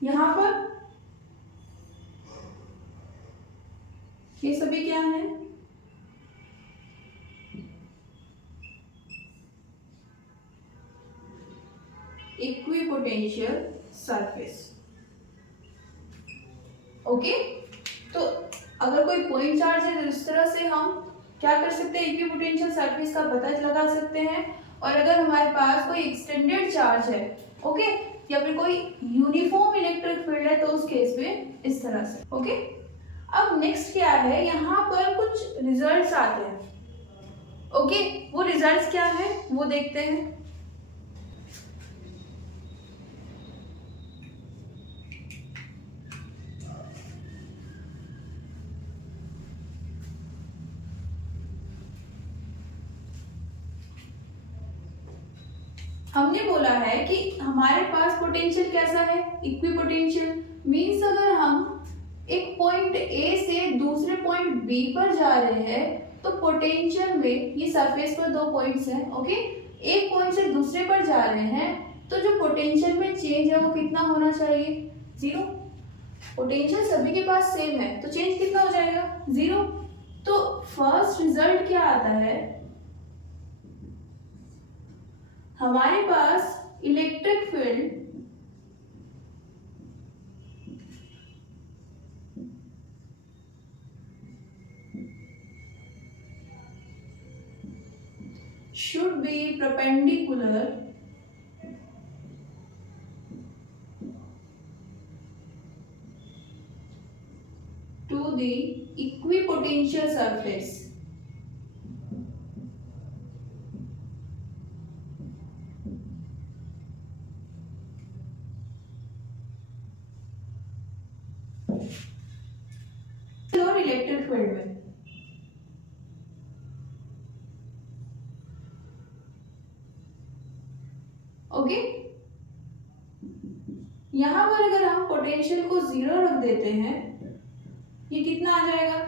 यहां पर ये सभी क्या है, इक्विपोटेंशियल सरफेस। ओके, तो अगर कोई पॉइंट चार्ज है तो इस तरह से हम क्या कर सकते हैं, इक्विपोटेंशियल सरफेस का पता लगा सकते हैं। और अगर हमारे पास कोई एक्सटेंडेड चार्ज है, ओके, या फिर कोई यूनिफॉर्म इलेक्ट्रिक फील्ड है, तो उस केस में इस तरह से। ओके, अब नेक्स्ट क्या है, यहाँ पर कुछ रिजल्ट्स आते हैं। ओके, वो रिजल्ट्स क्या है वो देखते हैं। हमने बोला है कि हमारे पास पोटेंशियल कैसा है, इक्विपोटेंशियल। मींस अगर हम एक पॉइंट ए से दूसरे पॉइंट बी पर जा रहे हैं तो पोटेंशियल में, ये सरफेस पर दो पॉइंट्स हैं, ओके, एक पॉइंट से दूसरे पर जा रहे हैं तो जो पोटेंशियल में चेंज है वो कितना होना चाहिए, 0। पोटेंशियल सभी के पास सेम है तो चेंज कितना हो जाएगा, 0। तो फर्स्ट रिजल्ट क्या आता है, हमारे पास electric field should be perpendicular to the equipotential surface. और इलेक्ट्रिक फील्ड में ओके, यहां पर अगर हम पोटेंशियल को 0 रख देते हैं, ये कितना आ जाएगा,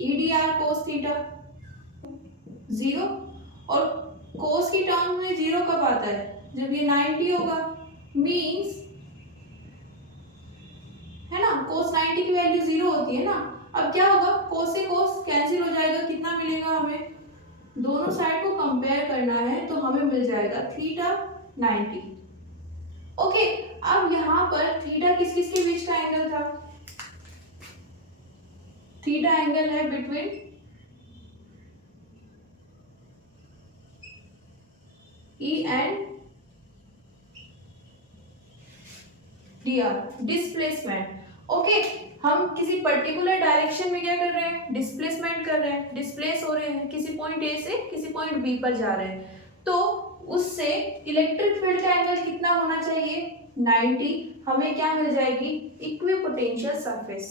EDR cos थीटा 0। और cos की टर्म में 0 कब आता है, जब ये 90 होगा, मींस है ना, cos 90 की वैल्यू 0 होती है ना। अब क्या होगा, cos से cos कैंसिल हो जाएगा, कितना मिलेगा हमें, दोनों साइड को कंपेयर करना है तो हमें मिल जाएगा थीटा 90। ओके, अब यहाँ पर थीटा किस किस के बीच का एंगल था, थीटा एंगल है between E and D R, displacement. Okay, हम किसी पर्टिकुलर डायरेक्शन में क्या कर रहे हैं, डिस्प्लेसमेंट कर रहे हैं, डिस्प्लेस हो रहे हैं, किसी पॉइंट ए से किसी पॉइंट बी पर जा रहे हैं, तो उससे इलेक्ट्रिक फील्ड का एंगल कितना होना चाहिए, 90। हमें क्या मिल जाएगी, इक्विपोटेंशियल सरफेस।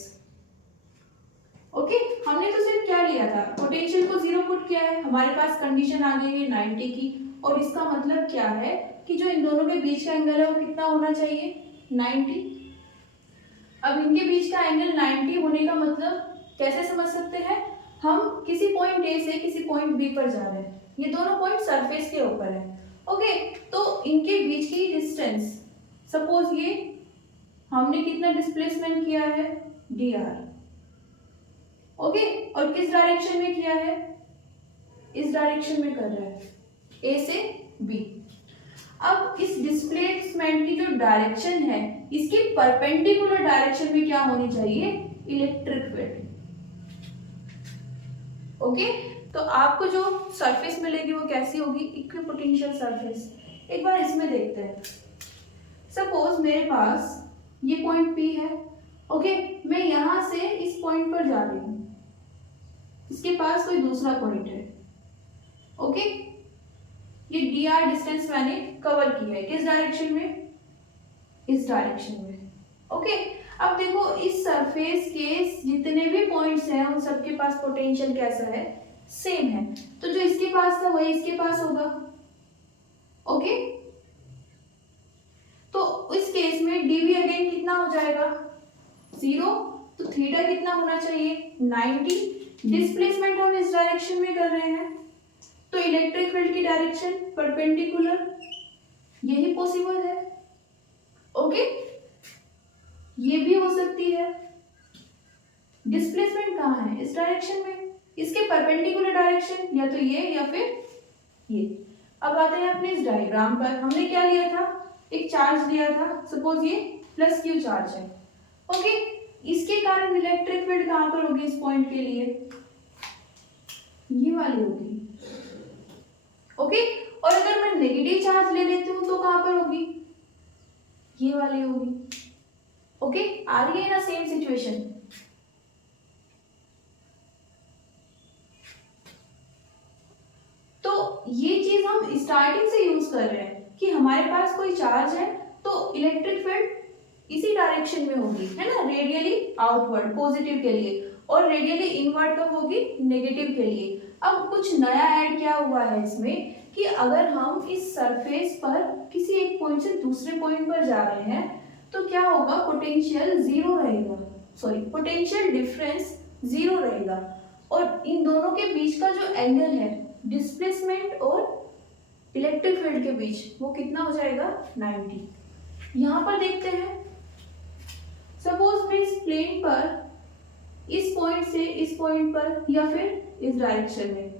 ओके, हमने तो सिर्फ क्या लिया था, पोटेंशियल को 0 पुट किया है, हमारे पास कंडीशन आ गई है 90 की, और इसका मतलब क्या है कि जो इन दोनों के बीच का एंगल है वो कितना होना चाहिए, 90। अब इनके बीच का एंगल 90 होने का मतलब कैसे समझ सकते हैं, हम किसी पॉइंट ए से किसी पॉइंट बी पर जा रहे हैं, ये दोनों पॉइंट सरफेस के ऊपर है। ओके, तो इनके बीच की डिस्टेंस, सपोज ये हमने कितना डिस्प्लेसमेंट किया है, dr। ओके, और किस डायरेक्शन में किया है, इस डायरेक्शन में कर रहा है, ए से बी। अब इस डिस्प्लेसमेंट की जो डायरेक्शन है, इसकी परपेंडिकुलर डायरेक्शन में क्या होनी चाहिए, इलेक्ट्रिक फील्ड। ओके, तो आपको जो सरफेस मिलेगी वो कैसी होगी, इक्विपोटेंशियल सरफेस। एक बार इसमें देखते हैं, सपोज मेरे पास ये पॉइंट P है। ओके, मैं यहां से इस पॉइंट पर जा रही हूं, इसके पास कोई दूसरा पॉइंट है। ओके, ये dr डिस्टेंस मैंने कवर की है, किस डायरेक्शन में, इस डायरेक्शन में। ओके, अब देखो इस सरफेस के जितने भी पॉइंट्स हैं उन सबके पास पोटेंशियल कैसा है, सेम है, तो जो इसके पास था वही इसके पास होगा। ओके, तो इस केस में dv अगेन कितना हो जाएगा, 0। तो थीटा कितना होना चाहिए, 90। डिस्प्लेसमेंट हम इस डायरेक्शन में कर रहे हैं, तो इलेक्ट्रिक फील्ड की डायरेक्शन परपेंडिकुलर, यही पॉसिबल है। ओके, ये भी हो सकती है। डिस्प्लेसमेंट कहाँ है, इस डायरेक्शन में, इसके परपेंडिकुलर डायरेक्शन या तो ये या फिर ये। अब आते हैं अपने इस डायग्राम पर, हमने क्या लिया था, एक चार्ज लिया था, सपोज ये प्लस क्यू चार्ज है। ओके, इसके कारण इलेक्ट्रिक फील्ड कहाँ पर होगी, इस पॉइंट के लिए ये वाली होगी। ओके, और अगर मैं नेगेटिव चार्ज ले लेती हूँ तो कहाँ पर होगी, ये वाली होगी। ओके, आ रही है ना सेम सिचुएशन। तो ये चीज हम स्टार्टिंग से यूज कर रहे हैं कि हमारे पास कोई चार्ज है तो इलेक्ट्रिक फील्ड इसी डायरेक्शन में होगी, है ना, रेडियली आउटवर्ड पॉजिटिव के लिए, और रेडियली इनवर्ड कब होगी, नेगेटिव के लिए। अब कुछ नया ऐड क्या हुआ है इसमें कि अगर हम इस सरफेस पर किसी एक पॉइंट से दूसरे पॉइंट पर जा रहे हैं तो क्या होगा, पोटेंशियल 0 रहेगा, सॉरी पोटेंशियल डिफरेंस 0 रहेगा, और इन दोनों के बीच का जो एंगल है डिस्प्लेसमेंट और इलेक्ट्रिक फील्ड के बीच वो कितना हो जाएगा, 90। यहाँ पर देखते हैं, सपोज मैं इस प्लेन पर इस पॉइंट से इस पॉइंट पर या फिर इस डायरेक्शन में,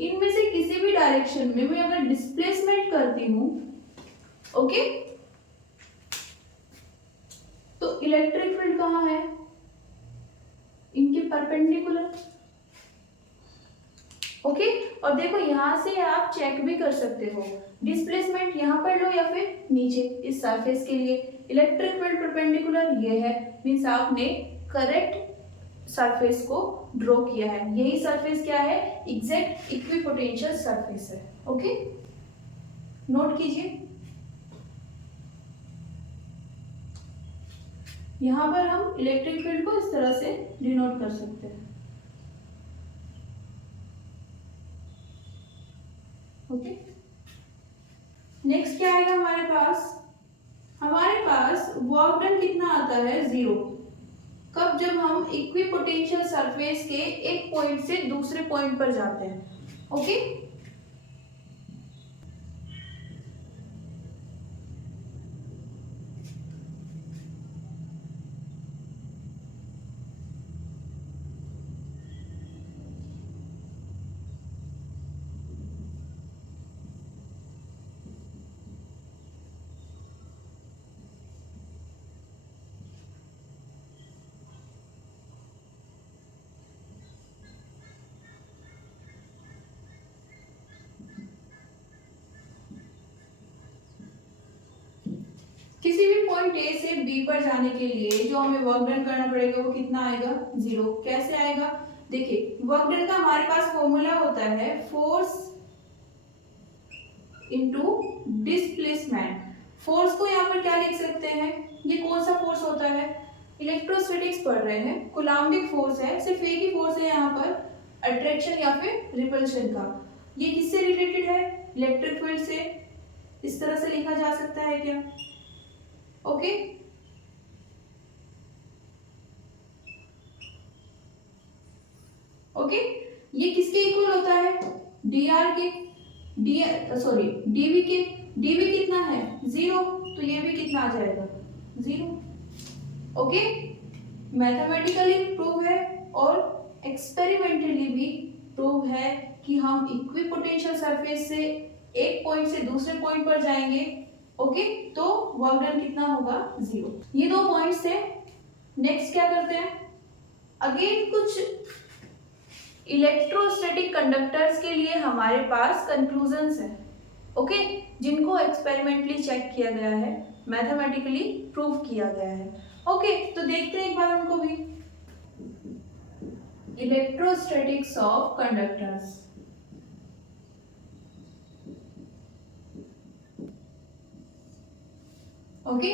इनमें से किसी भी डायरेक्शन में मैं अगर डिस्प्लेसमेंट करती हूँ, ओके, तो इलेक्ट्रिक फील्ड कहाँ है, इनके परपेंडिकुलर। ओके, और देखो यहाँ से आप चेक भी कर सकते हो, डिस्प्लेसमेंट यहाँ पर लो या फिर नीचे इस सरफेस के लिए, इलेक्ट्रिक फील्ड परपेंडिकुलर ये है, मीन्स आपने करेक्ट सरफेस को ड्रॉ किया है। यही सरफेस क्या है, एग्जैक्ट इक्विपोटेंशियल सरफेस है। ओके, नोट कीजिए, यहाँ पर हम इलेक्ट्रिक फील्ड को इस तरह से डिनोट कर सकते हैं। ओके, नेक्स्ट क्या आएगा हमारे पास, हमारे पास वर्क डन कितना आता है, 0। कब, जब हम इक्विपोटेंशियल सरफेस के एक पॉइंट से दूसरे पॉइंट पर जाते हैं। ओके, किसी भी पॉइंट ए से बी पर जाने के लिए जो हमें वर्क डन करना पड़ेगा वो कितना आएगा, 0। कैसे आएगा, देखिए वर्क डन का हमारे पास फॉर्मूला होता है फोर्स इनटू डिस्प्लेसमेंट। फोर्स को यहाँ पर क्या लिख सकते हैं, ये कौन सा फोर्स होता है, इलेक्ट्रोस्टैटिक्स पढ़ रहे हैं, कूलम्बिक फोर्स है, सिर्फ एक ही फोर्स है यहाँ पर, अट्रैक्शन या फिर रिपल्शन का। ये किससे रिलेटेड है, इलेक्ट्रिक फील्ड से। इस तरह से लिखा जा सकता है क्या, ओके। ओके, ये किसके इक्वल होता है, dr के, dv के। dv कितना है, 0, तो ये भी कितना आ जाएगा, 0। ओके, मैथमेटिकली प्रूव है और एक्सपेरिमेंटली भी प्रूव है कि हम इक्विपोटेंशियल सरफेस से एक पॉइंट से दूसरे पॉइंट पर जाएंगे, ओके, तो वर्क डन कितना होगा, 0। ये दो पॉइंट्स थे। नेक्स्ट क्या करते हैं, अगेन कुछ इलेक्ट्रोस्टैटिक कंडक्टर्स के लिए हमारे पास कंक्लूजन्स हैं, ओके, जिनको एक्सपेरिमेंटली चेक किया गया है, मैथमेटिकली प्रूव किया गया है। ओके, तो देखते हैं एक बार उनको भी। Electrostatics of conductors, okay,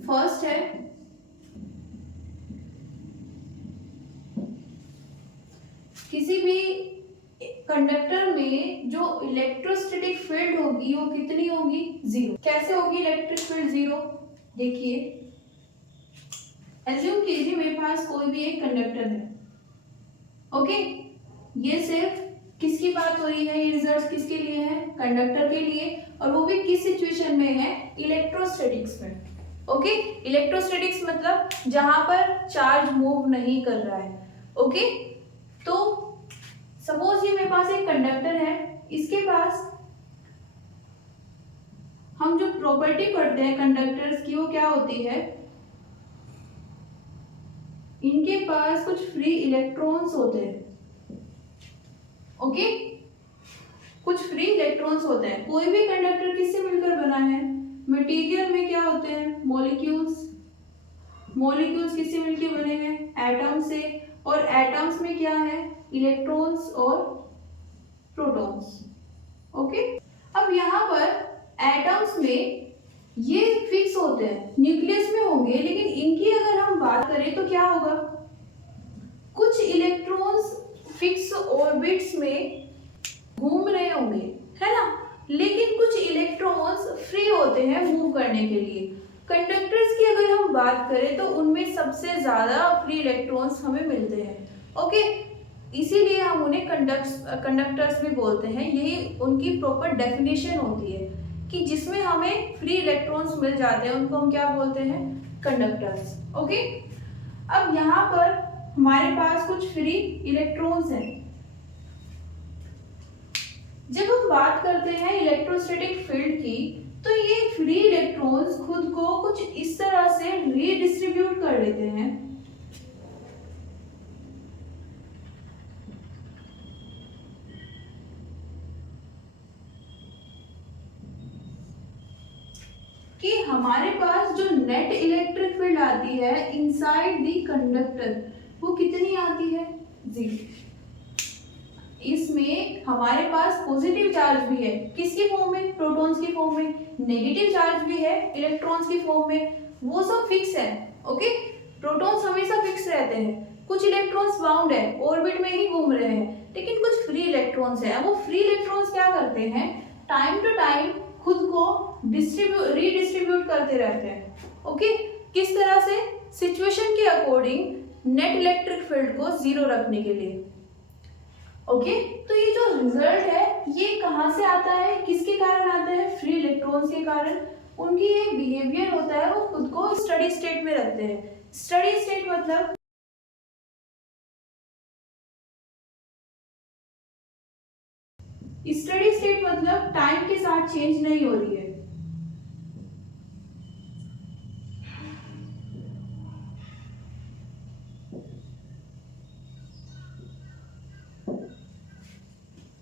first है किसी भी कंडक्टर में जो इलेक्ट्रोस्टैटिक फील्ड होगी वो कितनी होगी, 0। कैसे होगी इलेक्ट्रिक फील्ड 0, देखिए एज्यूम कीजिए मेरे पास कोई भी एक कंडक्टर है, ओके, ये सिर्फ किसकी बात हो रही है, ये रिजल्ट किसके लिए है, कंडक्टर के लिए, और वो भी किस सिचुएशन में है, इलेक्ट्रोस्टैटिक्स में। ओके, इलेक्ट्रोस्टैटिक्स मतलब जहां पर चार्ज मूव नहीं कर रहा है। ओके, तो सपोज ये मेरे पास एक कंडक्टर है, इसके पास हम जो प्रॉपर्टी पढ़ते हैं कंडक्टर्स की वो क्या होती है, इनके पास कुछ फ्री इलेक्ट्रॉन्स होते हैं, ओके, कुछ फ्री इलेक्ट्रॉन्स होते हैं। कोई भी कंडक्टर किससे मिलकर बना है, मटेरियल में क्या होते हैं, मॉलिक्यूल्स। मॉलिक्यूल्स किससे मिलकर बने हैं, एटम से, और एटम्स में क्या है, इलेक्ट्रॉन्स और प्रोटॉन्स। ओके, अब यहाँ पर एटम्स में ये फिक्स होते हैं, न्यूक्लियस में होंगे, लेकिन इनकी अगर हम बात करें तो क्या होगा, कुछ इलेक्ट्रॉन्स फिक्स ऑर्बिट्स में घूम रहे होंगे, है ना, लेकिन कुछ इलेक्ट्रॉन्स फ्री होते हैं मूव करने के लिए। कंडक्टर्स की अगर हम बात करें तो उनमें सबसे ज्यादा फ्री इलेक्ट्रॉन्स हमें मिलते हैं, ओके, इसीलिए हम उन्हें कंडक्टर्स भी बोलते हैं। यही उनकी प्रॉपर डेफिनेशन होती है कि जिसमें हमें फ्री इलेक्ट्रॉन्स मिल जाते हैं उनको हम क्या बोलते हैं, कंडक्टर्स। ओके, अब यहाँ पर हमारे पास कुछ फ्री इलेक्ट्रॉन्स हैं। जब हम बात करते हैं इलेक्ट्रोस्टैटिक फील्ड की, तो ये फ्री इलेक्ट्रॉन्स खुद को कुछ इस तरह से रीडिस्ट्रीब्यूट कर लेते हैं कि हमारे पास जो नेट इलेक्ट्रिक फील्ड आती है इनसाइड द कंडक्टर वो कितनी आती है, 0। इसमें हमारे पास पॉजिटिव चार्ज भी है, किसकी फॉर्म में, प्रोटॉन्स की फॉर्म में, नेगेटिव चार्ज भी है इलेक्ट्रॉन्स की फॉर्म में, वो सब फिक्स है। ओके, प्रोटॉन्स हमेशा फिक्स रहते हैं, कुछ इलेक्ट्रॉन्स बाउंड है, ऑर्बिट में ही घूम रहे हैं, लेकिन कुछ फ्री इलेक्ट्रॉन्स है। वो फ्री इलेक्ट्रॉन्स क्या करते हैं, टाइम टू टाइम खुद को रीडिस्ट्रीब्यूट करते रहते हैं। ओके, किस तरह से, सिचुएशन के अकॉर्डिंग नेट इलेक्ट्रिक फील्ड को 0 रखने के लिए। ओके, तो ये जो रिजल्ट है ये कहाँ से आता है, किसके कारण आता है, फ्री इलेक्ट्रॉन्स के कारण। उनकी एक बिहेवियर होता है, वो खुद को स्टडी स्टेट में रखते हैं। स्टडी स्टेट मतलब टाइम के साथ चेंज नहीं हो रही है।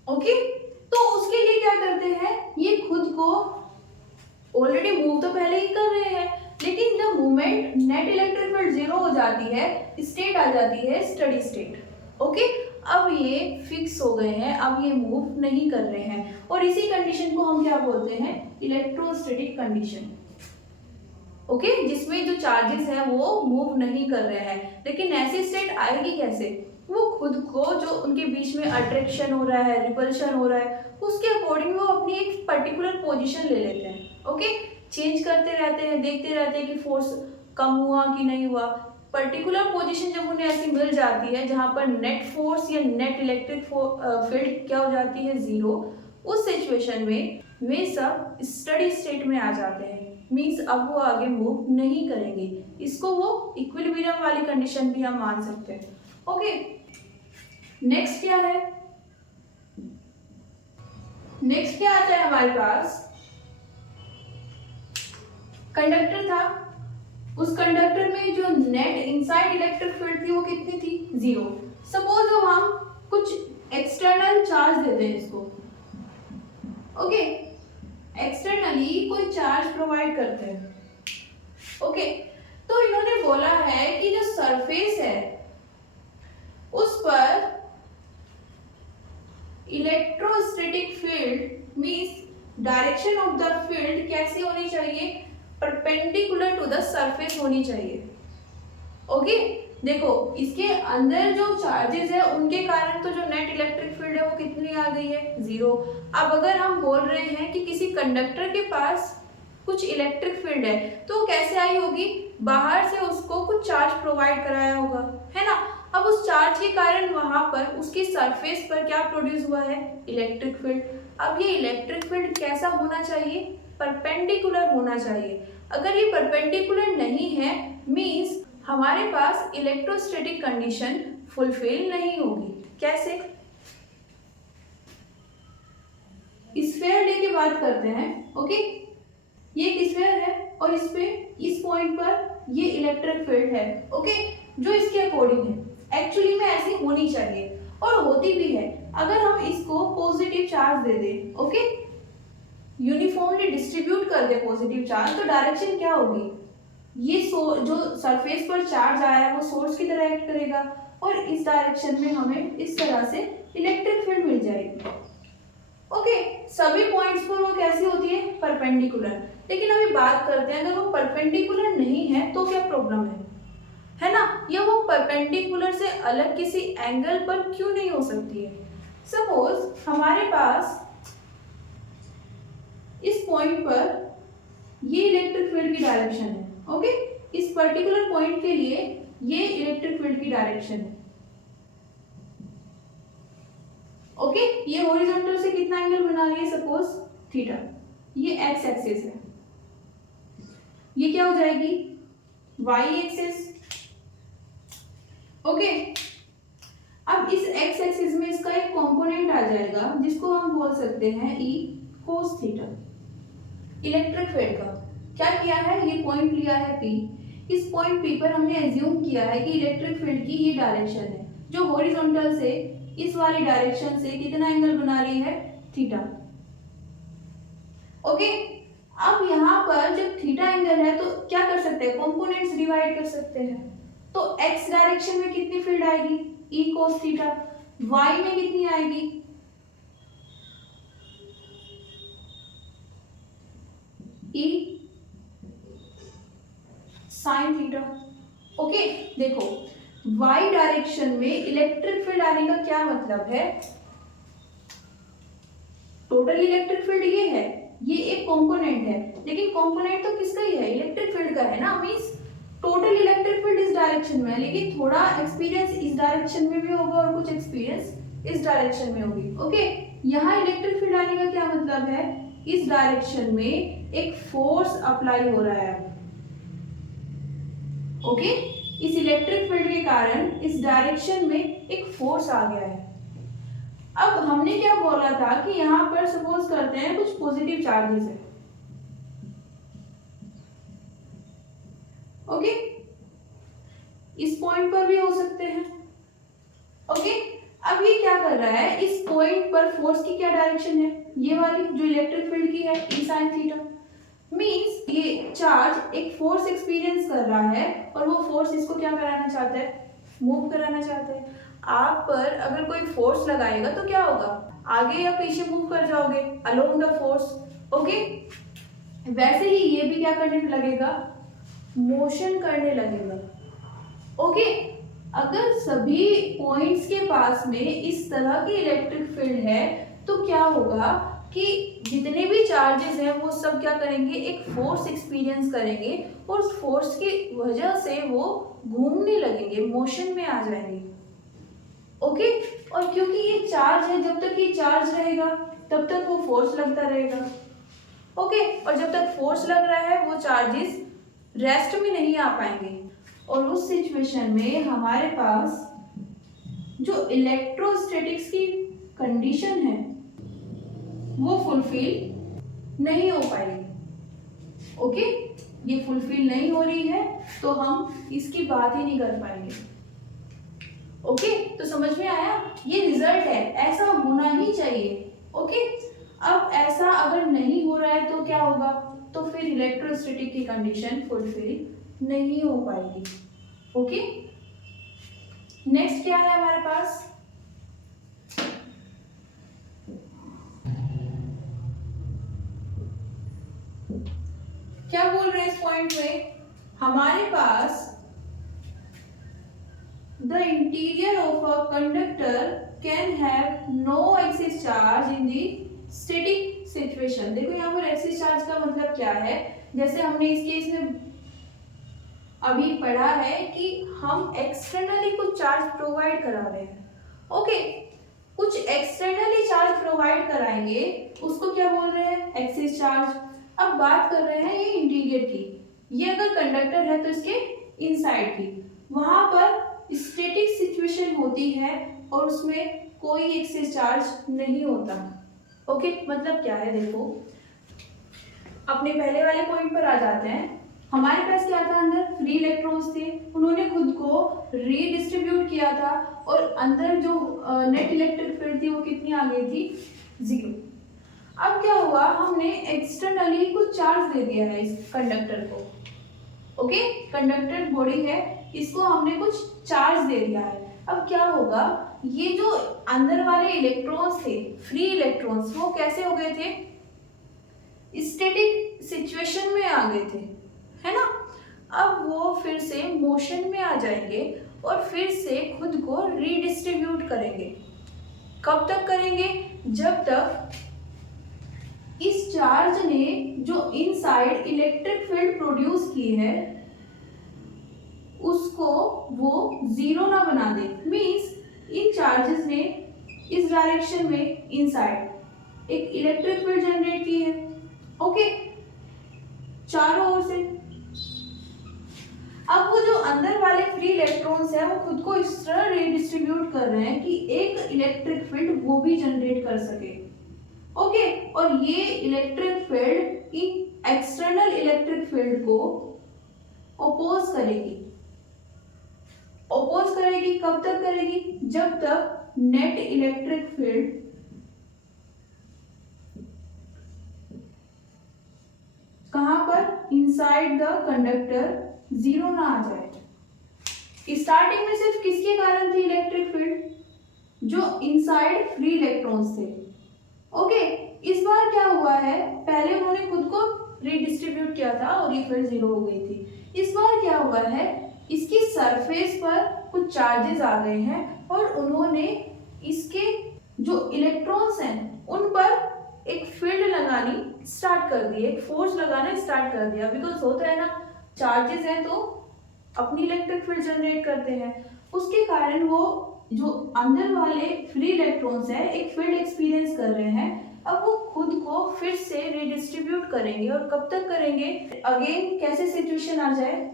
ओके, तो उसके लिए क्या करते हैं, ये खुद को ऑलरेडी मूव तो पहले ही कर रहे हैं, लेकिन जब मूवमेंट नेट इलेक्ट्रिक फील्ड 0 हो जाती है, स्टेट आ जाती है स्टडी स्टेट। ओके, अब ये फिक्स हो गए हैं, अब ये मूव नहीं कर रहे हैं, और इसी कंडीशन को हम क्या बोलते हैं, इलेक्ट्रोस्टैटिक कंडीशन। ओके, जिसमें जो चार्जेस हैं वो मूव नहीं कर रहे हैं। लेकिन ऐसी स्टेट आएगी कैसे, वो खुद को जो उनके बीच में अट्रैक्शन हो रहा है, रिपल्शन हो रहा है, उसके अकॉर्डिंग वो अपनी एक पर्टिकुलर पोजीशन ले लेते हैं। ओके, चेंज करते रहते हैं, देखते रहते हैं कि फोर्स कम हुआ कि नहीं हुआ। पर्टिकुलर पोजीशन जब उन्हें ऐसी मिल जाती है जहां पर नेट फोर्स या नेट इलेक्ट्रिक फील्ड क्या हो जाती है, 0, उस सिचुएशन में वे सब स्टडी स्टेट में आ जाते हैं। मीन्स अब वो आगे मूव नहीं करेंगे। इसको वो इक्विलिब्रियम वाली कंडीशन भी हम मान सकते हैं। ओके, नेक्स्ट क्या है, नेक्स्ट क्या आता है हमारे पास, कंडक्टर था, उस कंडक्टर में जो नेट इनसाइड इलेक्ट्रिक फील्ड थी वो कितनी थी, 0। सपोज अब हम कुछ एक्सटर्नल चार्ज देते हैं इसको। ओके, एक्सटर्नली कोई चार्ज प्रोवाइड करते हैं। ओके, तो इन्होंने बोला है कि जो सरफेस है उस पर electrostatic field means direction of the field कैसी होनी चाहिए, परपेंडिकुलर टू द सरफेस होनी चाहिए। ओके, देखो इसके अंदर जो चार्जेस है उनके कारण तो जो नेट इलेक्ट्रिक फील्ड है वो कितनी आ गई है, 0। अब अगर हम बोल रहे हैं कि किसी कंडक्टर के पास कुछ इलेक्ट्रिक फील्ड है तो कैसे आई होगी, बाहर से उसको कुछ चार्ज प्रोवाइड कराया होगा, है ना। अब उस चार्ज के कारण वहां पर उसकी सरफेस पर क्या प्रोड्यूस हुआ है, इलेक्ट्रिक फील्ड। अब ये इलेक्ट्रिक फील्ड कैसा होना चाहिए, परपेंडिकुलर होना चाहिए। अगर ये परपेंडिकुलर नहीं है मींस हमारे पास इलेक्ट्रोस्टैटिक कंडीशन फुलफिल नहीं होगी। कैसे, स्फीयर लेके बात करते हैं। ओके, ये एक स्फीयर है और इस पे इस पॉइंट पर ये इलेक्ट्रिक फील्ड है। ओके, जो इसके अकॉर्डिंग है, एक्चुअली में ऐसी होनी चाहिए और होती भी है। अगर हम इसको पॉजिटिव चार्ज दे दें, ओके, यूनिफॉर्मली डिस्ट्रीब्यूट कर दे पॉजिटिव चार्ज, तो डायरेक्शन क्या होगी, ये जो सरफेस पर चार्ज आया है वो सोर्स की तरह एक्ट करेगा और इस डायरेक्शन में हमें इस तरह से इलेक्ट्रिक फील्ड मिल जाएगी। ओके, सभी पॉइंट्स पर वो कैसी होती है, परपेंडिकुलर। लेकिन अभी बात करते हैं अगर वो परपेंडिकुलर नहीं है तो क्या प्रॉब्लम है ना, या वो परपेंडिकुलर से अलग किसी एंगल पर क्यों नहीं हो सकती है। सपोज हमारे पास इस पॉइंट पर ये इलेक्ट्रिक फील्ड की डायरेक्शन है। ओके, इस पर्टिकुलर पॉइंट के लिए ये इलेक्ट्रिक फील्ड की डायरेक्शन है। ओके, ये हॉरिजॉन्टल से कितना एंगल बना रही है, सपोज थीटा। ये एक्स एक्सिस है, ये क्या हो जाएगी वाई एक्सिस। ओके, अब इस एक्स एक्सिस में इसका एक कंपोनेंट आ जाएगा जिसको हम बोल सकते हैं ई कोस थीटा। इलेक्ट्रिक फील्ड का क्या किया है, ये पॉइंट लिया है P, इस पॉइंट P पर हमने एज्यूम किया है कि इलेक्ट्रिक फील्ड की ये डायरेक्शन है जो हॉरिजॉन्टल से इस वाली डायरेक्शन से कितना एंगल बना रही है, थीटा। ओके, अब यहाँ पर जब थीटा एंगल है तो क्या कर सकते हैं, कंपोनेंट्स डिवाइड कर सकते हैं। तो x डायरेक्शन में कितनी फील्ड आएगी, e cos थीटा, y में कितनी आएगी, e sin थीटा। ओके, देखो y डायरेक्शन में इलेक्ट्रिक फील्ड आने का क्या मतलब है, टोटल इलेक्ट्रिक फील्ड ये है, ये एक कंपोनेंट है, लेकिन कंपोनेंट तो किसका ही है, इलेक्ट्रिक फील्ड का है ना, मींस टोटल इलेक्ट्रिक फील्ड इस डायरेक्शन में है, लेकिन थोड़ा एक्सपीरियंस इस डायरेक्शन में भी होगा और कुछ एक्सपीरियंस इस डायरेक्शन में होगी। ओके, यहाँ इलेक्ट्रिक फील्ड आने का क्या मतलब है, इस डायरेक्शन में एक फोर्स अप्लाई हो रहा है। ओके, इस इलेक्ट्रिक फील्ड के कारण इस डायरेक्शन में एक फोर्स आ गया है। अब हमने क्या बोला था कि यहाँ पर सपोज करते हैं कुछ पॉजिटिव चार्जेस है। ओके, इस पॉइंट पर भी हो सकते हैं। ओके, अब ये क्या कर रहा है, इस पॉइंट पर फोर्स की क्या डायरेक्शन है, ये वाली जो इलेक्ट्रिक फील्ड की है, ई साइन थीटा। मींस ये चार्ज एक फोर्स एक्सपीरियंस कर रहा है और वो फोर्स इसको क्या कराना चाहता है, मूव कराना चाहता है। आप पर अगर कोई फोर्स लगाएगा तो क्या होगा, आगे या पीछे मूव कर जाओगे अलोंग द फोर्स। ओके, वैसे ही ये भी क्या करने लगेगा, मोशन करने लगेगा। ओके, अगर सभी पॉइंट्स के पास में इस तरह की इलेक्ट्रिक फील्ड है तो क्या होगा कि जितने भी चार्जेस हैं वो सब क्या करेंगे, एक फोर्स एक्सपीरियंस करेंगे और उस फोर्स की वजह से वो घूमने लगेंगे, मोशन में आ जाएंगे। ओके, और क्योंकि ये चार्ज है, जब तक ये चार्ज रहेगा तब तक वो फोर्स लगता रहेगा। ओके, और जब तक फोर्स लग रहा है वो चार्जेस रेस्ट में नहीं आ पाएंगे और उस सिचुएशन में हमारे पास जो इलेक्ट्रोस्टैटिक्स की कंडीशन है वो फुलफिल नहीं हो पाएगी। ओके, ये फुलफिल नहीं हो रही है तो हम इसकी बात ही नहीं कर पाएंगे। ओके, तो समझ में आया, ये रिजल्ट है, ऐसा होना ही चाहिए। ओके, अब ऐसा अगर नहीं हो रहा है तो क्या होगा, तो फिर इलेक्ट्रोस्टैटिक की कंडीशन फुलफिल नहीं हो पाएगी। ओके, नेक्स्ट क्या है हमारे पास, क्या बोल रहे हैं इस पॉइंट में, हमारे पास the interior of a conductor can have no excess charge in the static situation। देखो यहाँ पर excess charge का मतलब क्या है, जैसे हमने इस केस में अभी पढ़ा है कि हम एक्सटर्नली कुछ चार्ज प्रोवाइड करा रहे हैं। ओके, कुछ एक्सटर्नली चार्ज प्रोवाइड कराएंगे उसको क्या बोल रहे हैं, एक्सेस चार्ज। अब बात कर रहे हैं ये इंटीरियर की, ये अगर कंडक्टर है तो इसके इनसाइड की, वहां पर स्टैटिक सिचुएशन होती है और उसमें कोई एक्सेस चार्ज नहीं होता। ओके, मतलब क्या है, देखो अपने पहले वाले पॉइंट पर आ जाते हैं। हमारे पास क्या था, अंदर फ्री इलेक्ट्रॉन्स थे, उन्होंने खुद को रीडिस्ट्रीब्यूट किया था और अंदर जो नेट इलेक्ट्रिक फील्ड थी वो कितनी आ गई थी, 0। अब क्या हुआ, हमने एक्सटर्नली कुछ चार्ज दे दिया है इस कंडक्टर को। ओके, कंडक्टर बॉडी है, इसको हमने कुछ चार्ज दे दिया है। अब क्या होगा, ये जो अंदर वाले इलेक्ट्रॉन्स थे, फ्री इलेक्ट्रॉन्स, वो कैसे हो गए थे, स्टैटिक सिचुएशन में आ गए थे, है ना। अब वो फिर से मोशन में आ जाएंगे और फिर से खुद को रीडिस्ट्रीब्यूट करेंगे। कब तक करेंगे, जब तक इस चार्ज ने जो इनसाइड इलेक्ट्रिक फील्ड प्रोड्यूस की है उसको वो 0 ना बना दे। मींस इन चार्जेस ने इस डायरेक्शन में इनसाइड एक इलेक्ट्रिक फील्ड जनरेट की है, ओके, चारों ओर से। अब वो जो अंदर वाले फ्री इलेक्ट्रॉन्स हैं वो खुद को इस तरह रीडिस्ट्रीब्यूट कर रहे हैं कि एक इलेक्ट्रिक फील्ड वो भी जनरेट कर सके। ओके, और ये इलेक्ट्रिक फील्ड इन एक्सटर्नल इलेक्ट्रिक फील्ड को ओपोज करेगी। ओपोज करेगी कब तक करेगी? जब तक नेट इलेक्ट्रिक फील्ड कहां पर? इनसाइड द कंडक्टर जीरो ना आ जाए। स्टार्टिंग में सिर्फ किसके कारण थी इलेक्ट्रिक फील्ड? जो इनसाइड फ्री इलेक्ट्रॉन्स थे। ओके, इस बार क्या हुआ है, पहले उन्होंने खुद को रीडिस्ट्रीब्यूट किया था और ये फील्ड जीरो हो गई थी। इस बार क्या हुआ है, इसकी सरफेस पर कुछ चार्जेस आ गए हैं और उन्होंने इसके जो इलेक्ट्रॉन्स हैं उन पर एक फील्ड लगानी स्टार्ट कर दी, एक फोर्स लगाना स्टार्ट कर दिया। बिकॉज होता है ना, चार्जेस हैं तो अपनी इलेक्ट्रिक फील्ड जनरेट करते हैं, उसके कारण वो जो अंदर वाले फ्री इलेक्ट्रॉन्स हैं एक फील्ड एक्सपीरियंस कर रहे हैं। अब वो खुद को फिर से रीडिस्ट्रीब्यूट करेंगे और कब तक करेंगे? अगेन कैसे सिचुएशन आ जाए?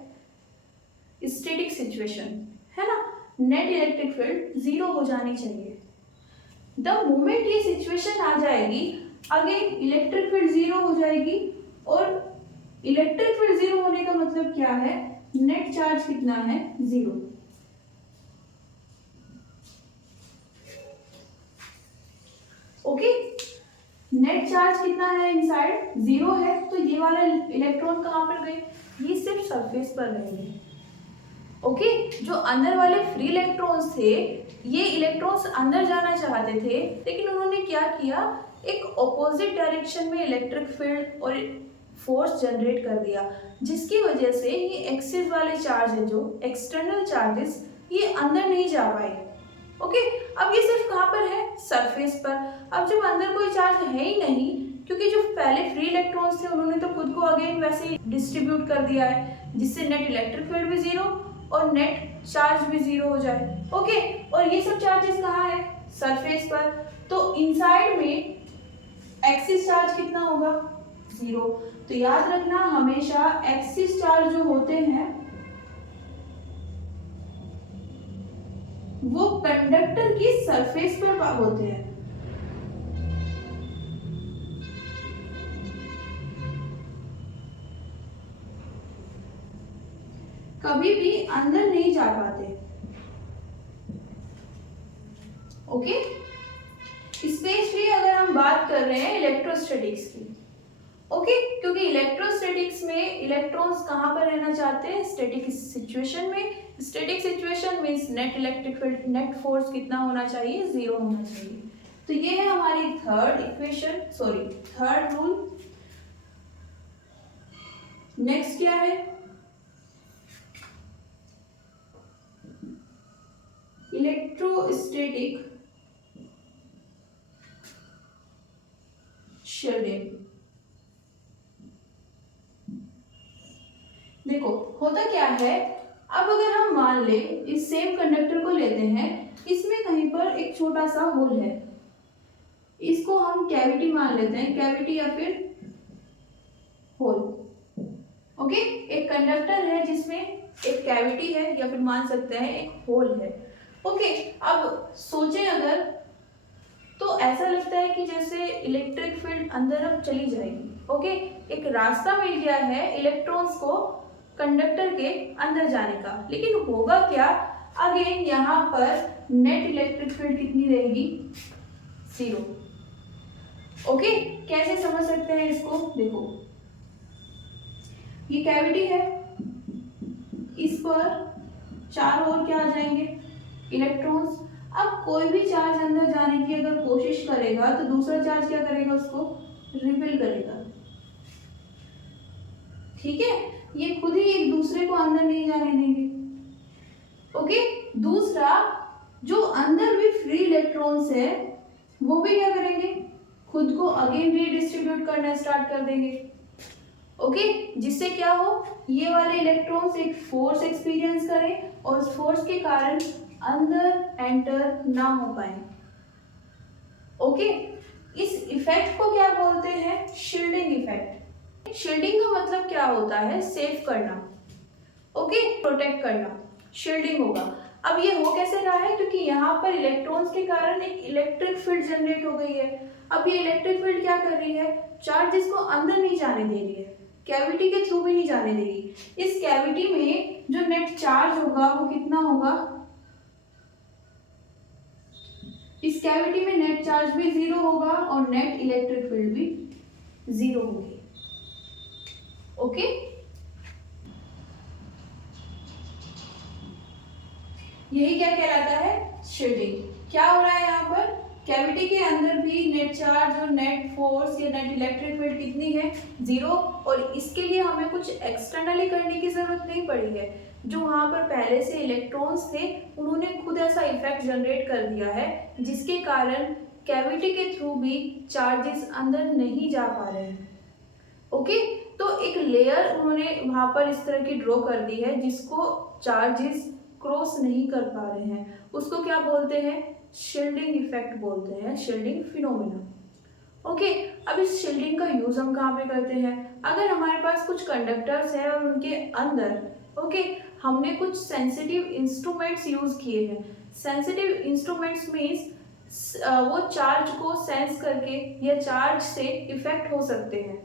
स्टैटिक सिचुएशन, है ना। नेट इलेक्ट्रिक फील्ड जीरो हो जानी चाहिए। द मोमेंट ये सिचुएशन आ जाएगी, अगेन इलेक्ट्रिक फील्ड जीरो हो जाएगी। और इलेक्ट्रिक फील्ड जीरो होने का मतलब क्या है? नेट चार्ज कितना है? जीरो। ओके, नेट चार्ज कितना है इनसाइड? जीरो है। तो ये वाला इलेक्ट्रॉन कहां पर गए? ये सिर्फ सरफेस पर रहेंगे। ओके, जो अंदर वाले फ्री इलेक्ट्रॉन्स थे, ये इलेक्ट्रॉन्स अंदर जाना चाहते थे, लेकिन उन्होंने क्या किया, एक ऑपोजिट डायरेक्शन में इलेक्ट्रिक फील्ड और फोर्स जनरेट कर दिया, जिसकी वजह से ये एक्सिस वाले चार्ज है, जो एक्सटर्नल चार्जेस, ये अंदर नहीं जा पाए। ओके, अब ये सिर्फ कहाँ पर है? सरफेस पर। अब जब अंदर कोई चार्ज है ही नहीं, क्योंकि जो पहले फ्री इलेक्ट्रॉन्स थे उन्होंने तो खुद को अगेन वैसे ही डिस्ट्रीब्यूट कर दिया है, जिससे नेट इलेक्ट्रिक फील्ड भी जीरो और नेट चार्ज भी जीरो हो जाए। ओके, और ये सब चार्जेस कहाँ है? सरफेस पर। तो इनसाइड में एक्सिस चार्ज कितना होगा? जीरो। तो याद रखना, हमेशा एक्सिस चार्ज जो होते हैं वो कंडक्टर की सरफेस पर होते हैं। कभी भी अंदर नहीं जा पाते। ओके, स्पेशली अगर हम बात कर रहे हैं इलेक्ट्रोस्टैटिक्स की। ओके, क्योंकि इलेक्ट्रोस्टैटिक्स में इलेक्ट्रॉन्स कहां पर रहना चाहते हैं? स्टैटिक सिचुएशन में। Static situation means net electric field, net force कितना होना चाहिए? जीरो होना चाहिए। तो ये है हमारी third equation, sorry third rule. Next क्या है? Electrostatic shielding. देखो होता क्या है, अब अगर हम मान ले इस सेम कंडक्टर को लेते हैं, इसमें कहीं पर एक छोटा सा होल है, इसको हम कैविटी मान लेते हैं, कैविटी या फिर होल। ओके, एक कंडक्टर है जिसमें एक कैविटी है या फिर मान सकते हैं एक होल है। ओके, अब सोचें अगर, तो ऐसा लगता है कि जैसे इलेक्ट्रिक फील्ड अंदर अब चली जाएगी। ओके, एक रास्ता मिल गया है इलेक्ट्रॉन्स को कंडक्टर के अंदर जाने का, लेकिन होगा क्या? अगेन यहाँ पर नेट इलेक्ट्रिक फील्ड कितनी रहेगी? जीरो। ओके, कैसे समझ सकते हैं इसको? देखो ये कैविटी है, इस पर चारों ओर क्या आ जाएंगे? इलेक्ट्रॉन्स। अब कोई भी चार्ज अंदर जाने की अगर कोशिश करेगा तो दूसरा चार्ज क्या करेगा? उसको रिपेल करेगा। ठीक है, ये खुद ही एक दूसरे को अंदर नहीं जाने देंगे। ओके, दूसरा जो अंदर भी फ्री इलेक्ट्रॉन्स है वो भी क्या करेंगे? खुद को अगेन रीडिस्ट्रीब्यूट करना स्टार्ट कर देंगे। ओके, जिससे क्या हो, ये वाले इलेक्ट्रॉन्स एक फोर्स एक्सपीरियंस करें और उस फोर्स के कारण अंदर एंटर ना हो पाए। ओके, इस इफेक्ट को क्या बोलते हैं? Shielding effect. शील्डिंग का मतलब क्या होता है? सेव करना, ओके, प्रोटेक्ट करना, शील्डिंग होगा। अब ये हो कैसे रहा है? क्योंकि यहाँ पर इलेक्ट्रॉन्स के कारण एक इलेक्ट्रिक फील्ड जनरेट हो गई है। अब ये इलेक्ट्रिक फील्ड क्या कर रही है? चार्जेस को अंदर नहीं जाने दे रही है, कैविटी के थ्रू भी नहीं जाने देगी। इस कैविटी में जो नेट चार्ज होगा वो कितना होगा? इस कैविटी में नेट चार्ज भी 0 होगा और नेट इलेक्ट्रिक फील्ड भी 0 होगी, ओके। यही क्या कहलाता है? शील्डिंग। क्या हो रहा है यहाँ पर? कैविटी के अंदर भी नेट चार्ज और नेट फोर्स या नेट इलेक्ट्रिक फील्ड कितनी है? 0। और इसके लिए हमें कुछ एक्सटर्नली करने की जरूरत नहीं पड़ी है। जो वहाँ पर पहले से इलेक्ट्रॉन्स थे उन्होंने खुद ऐसा इफेक्ट जनरेट कर दिया है जिसके कारण कैविटी के थ्रू भी चार्जेस अंदर नहीं जा पा रहे हैं, ओके। तो एक लेयर उन्होंने वहाँ पर इस तरह की ड्रॉ कर दी है जिसको चार्जेस क्रॉस नहीं कर पा रहे हैं। उसको क्या बोलते हैं? शील्डिंग इफेक्ट बोलते हैं, शील्डिंग फिनोमेना, ओके। अब इस शील्डिंग का यूज हम कहाँ पे करते हैं? अगर हमारे पास कुछ कंडक्टर्स हैं और उनके अंदर, ओके, हमने कुछ सेंसिटिव इंस्ट्रूमेंट्स यूज किए हैं। सेंसिटिव इंस्ट्रूमेंट्स मीन्स वो चार्ज को सेंस करके या चार्ज से इफेक्ट हो सकते हैं,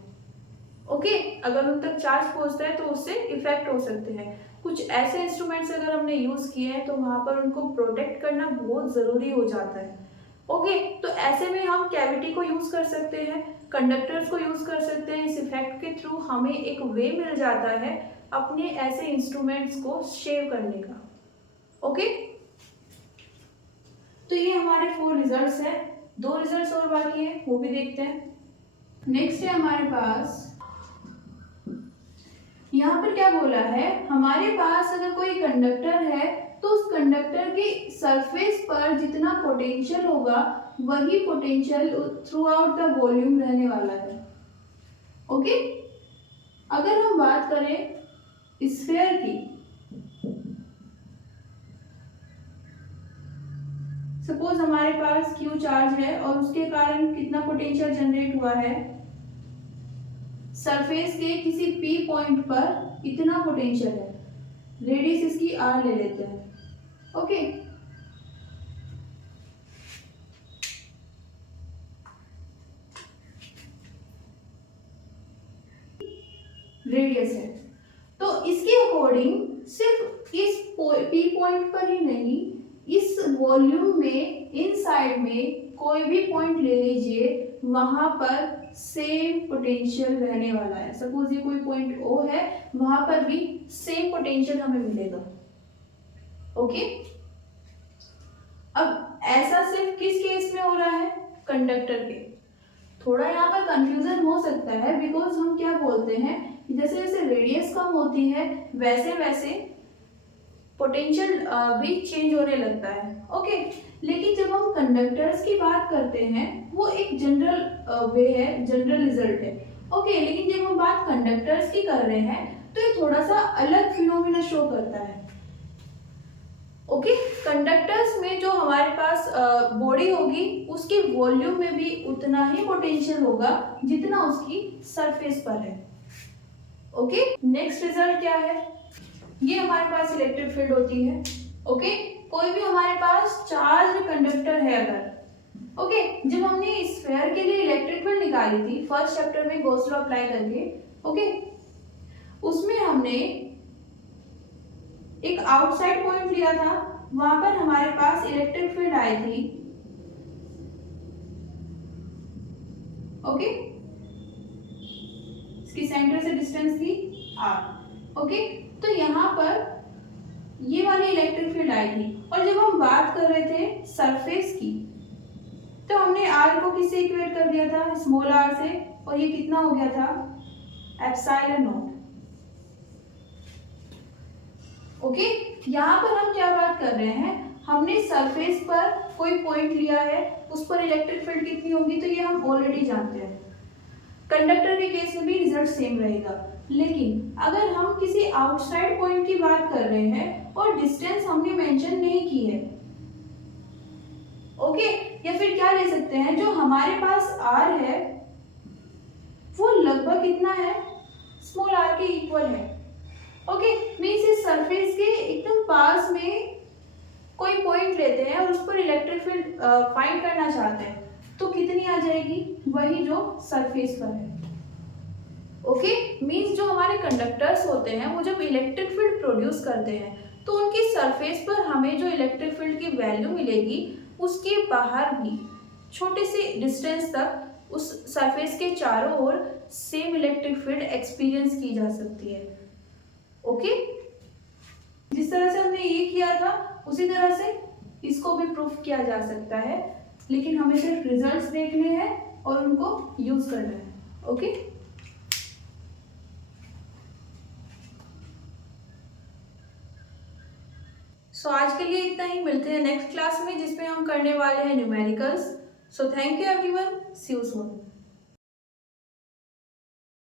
ओके। अगर उन तक चार्ज पहुंचता है तो उससे इफेक्ट हो सकते हैं। कुछ ऐसे इंस्ट्रूमेंट्स अगर हमने यूज किए हैं तो वहां पर उनको प्रोटेक्ट करना बहुत जरूरी हो जाता है, ओके। तो ऐसे में हम कैविटी को यूज कर सकते हैं, कंडक्टर्स को यूज कर सकते हैं। इस इफेक्ट के थ्रू हमें एक वे मिल जाता है अपने ऐसे इंस्ट्रूमेंट्स को शेव करने का, ओके। तो ये हमारे 4 रिजल्ट्स हैं। 2 रिजल्ट्स और बाकी है, वो भी देखते हैं। नेक्स्ट है हमारे पास, यहाँ पर क्या बोला है? हमारे पास अगर कोई कंडक्टर है तो उस कंडक्टर की सरफेस पर जितना पोटेंशियल होगा वही potential through out the volume रहने वाला है, ओके। अगर हम बात करें स्फीयर की, सपोज हमारे पास Q चार्ज है और उसके कारण कितना पोटेंशियल जनरेट हुआ है? सरफेस के किसी P पॉइंट पर इतना पोटेंशियल है। रेडियस इसकी R ले लेते हैं, ओके। रेडियस है तो इसके अकॉर्डिंग सिर्फ इस P पॉइंट पर ही नहीं, इस वॉल्यूम में इनसाइड में कोई भी पॉइंट ले लीजिए, वहां पर सेम पोटेंशियल रहने वाला है। सपोज ये कोई पॉइंट O है, वहां पर भी सेम पोटेंशियल हमें मिलेगा, ओके। अब ऐसा सिर्फ किस केस में हो रहा है? कंडक्टर के। थोड़ा यहाँ पर कंफ्यूजन हो सकता है बिकॉज हम क्या बोलते हैं, जैसे जैसे रेडियस कम होती है वैसे वैसे पोटेंशियल भी चेंज होने लगता है, ओके। लेकिन जब हम कंडक्टर्स की बात करते हैं वो एक जनरल वे है, जनरल रिजल्ट है, ओके। लेकिन जब हम बात कंडक्टर्स की कर रहे हैं तो ये थोड़ा सा अलग फिनोमिना शो करता है, ओके। कंडक्टर्स में जो हमारे पास बॉडी होगी उसकी वॉल्यूम में भी उतना ही पोटेंशियल होगा जितना उसकी सरफेस पर है, ओके। नेक्स्ट रिजल्ट क्या है? ये हमारे पास इलेक्ट्रिक फील्ड होती है, ओके। कोई भी हमारे पास चार्ज कंडक्टर है अगर, ओके। जब हमने स्फीयर के लिए इलेक्ट्रिक फील्ड निकाली थी फर्स्ट चैप्टर में गॉस लॉ अप्लाई करके, ओके, उसमें हमने एक आउटसाइड पॉइंट लिया था, वहां पर हमारे पास इलेक्ट्रिक फील्ड आई थी, ओके। इसकी सेंटर से डिस्टेंस थी r, ओके। तो यहाँ पर ये वाली इलेक्ट्रिक फील्ड आई थी और जब हम बात कर रहे थे सरफेस की तो हमने r को किससे इक्वेट कर दिया था? स्मॉल r से, और ये कितना हो गया था? Epsilon not, okay. यहाँ पर हम क्या बात कर रहे हैं? हमने सरफेस पर कोई पॉइंट लिया है, उस पर इलेक्ट्रिक फील्ड कितनी होगी तो ये हम ऑलरेडी जानते हैं। कंडक्टर के केस में भी रिजल्ट सेम रहेगा, लेकिन अगर हम किसी आउटसाइड पॉइंट की बात कर रहे हैं और डिस्टेंस हमने मेंशन नहीं की है, ओके, या फिर क्या ले सकते हैं, जो हमारे पास आर है वो लगभग कितना है, स्मॉल आर के इक्वल है। ओके, मीन्स इस सरफेस के एकदम पास में कोई पॉइंट लेते हैं और उस पर इलेक्ट्रिक फील्ड फाइंड करना चाहते हैं, तो कितनी आ जाएगी, वही जो सरफेस पर है। ओके, मीन्स जो हमारे कंडक्टर्स होते हैं वो जब इलेक्ट्रिक फील्ड प्रोड्यूस करते हैं तो उनकी सरफेस पर हमें जो इलेक्ट्रिक फील्ड की वैल्यू मिलेगी उसके बाहर भी छोटे से डिस्टेंस तक उस सरफेस के चारों ओर सेम इलेक्ट्रिक फील्ड एक्सपीरियंस की जा सकती है। ओके, जिस तरह से हमने ये किया था उसी तरह से इसको भी प्रूफ किया जा सकता है, लेकिन हमें सिर्फ रिजल्ट्स देखने हैं और उनको यूज करना है। ओके, सो आज के लिए इतना ही, मिलते हैं नेक्स्ट क्लास में जिसमें हम करने वाले हैं numericals. So thank you everyone, see you soon.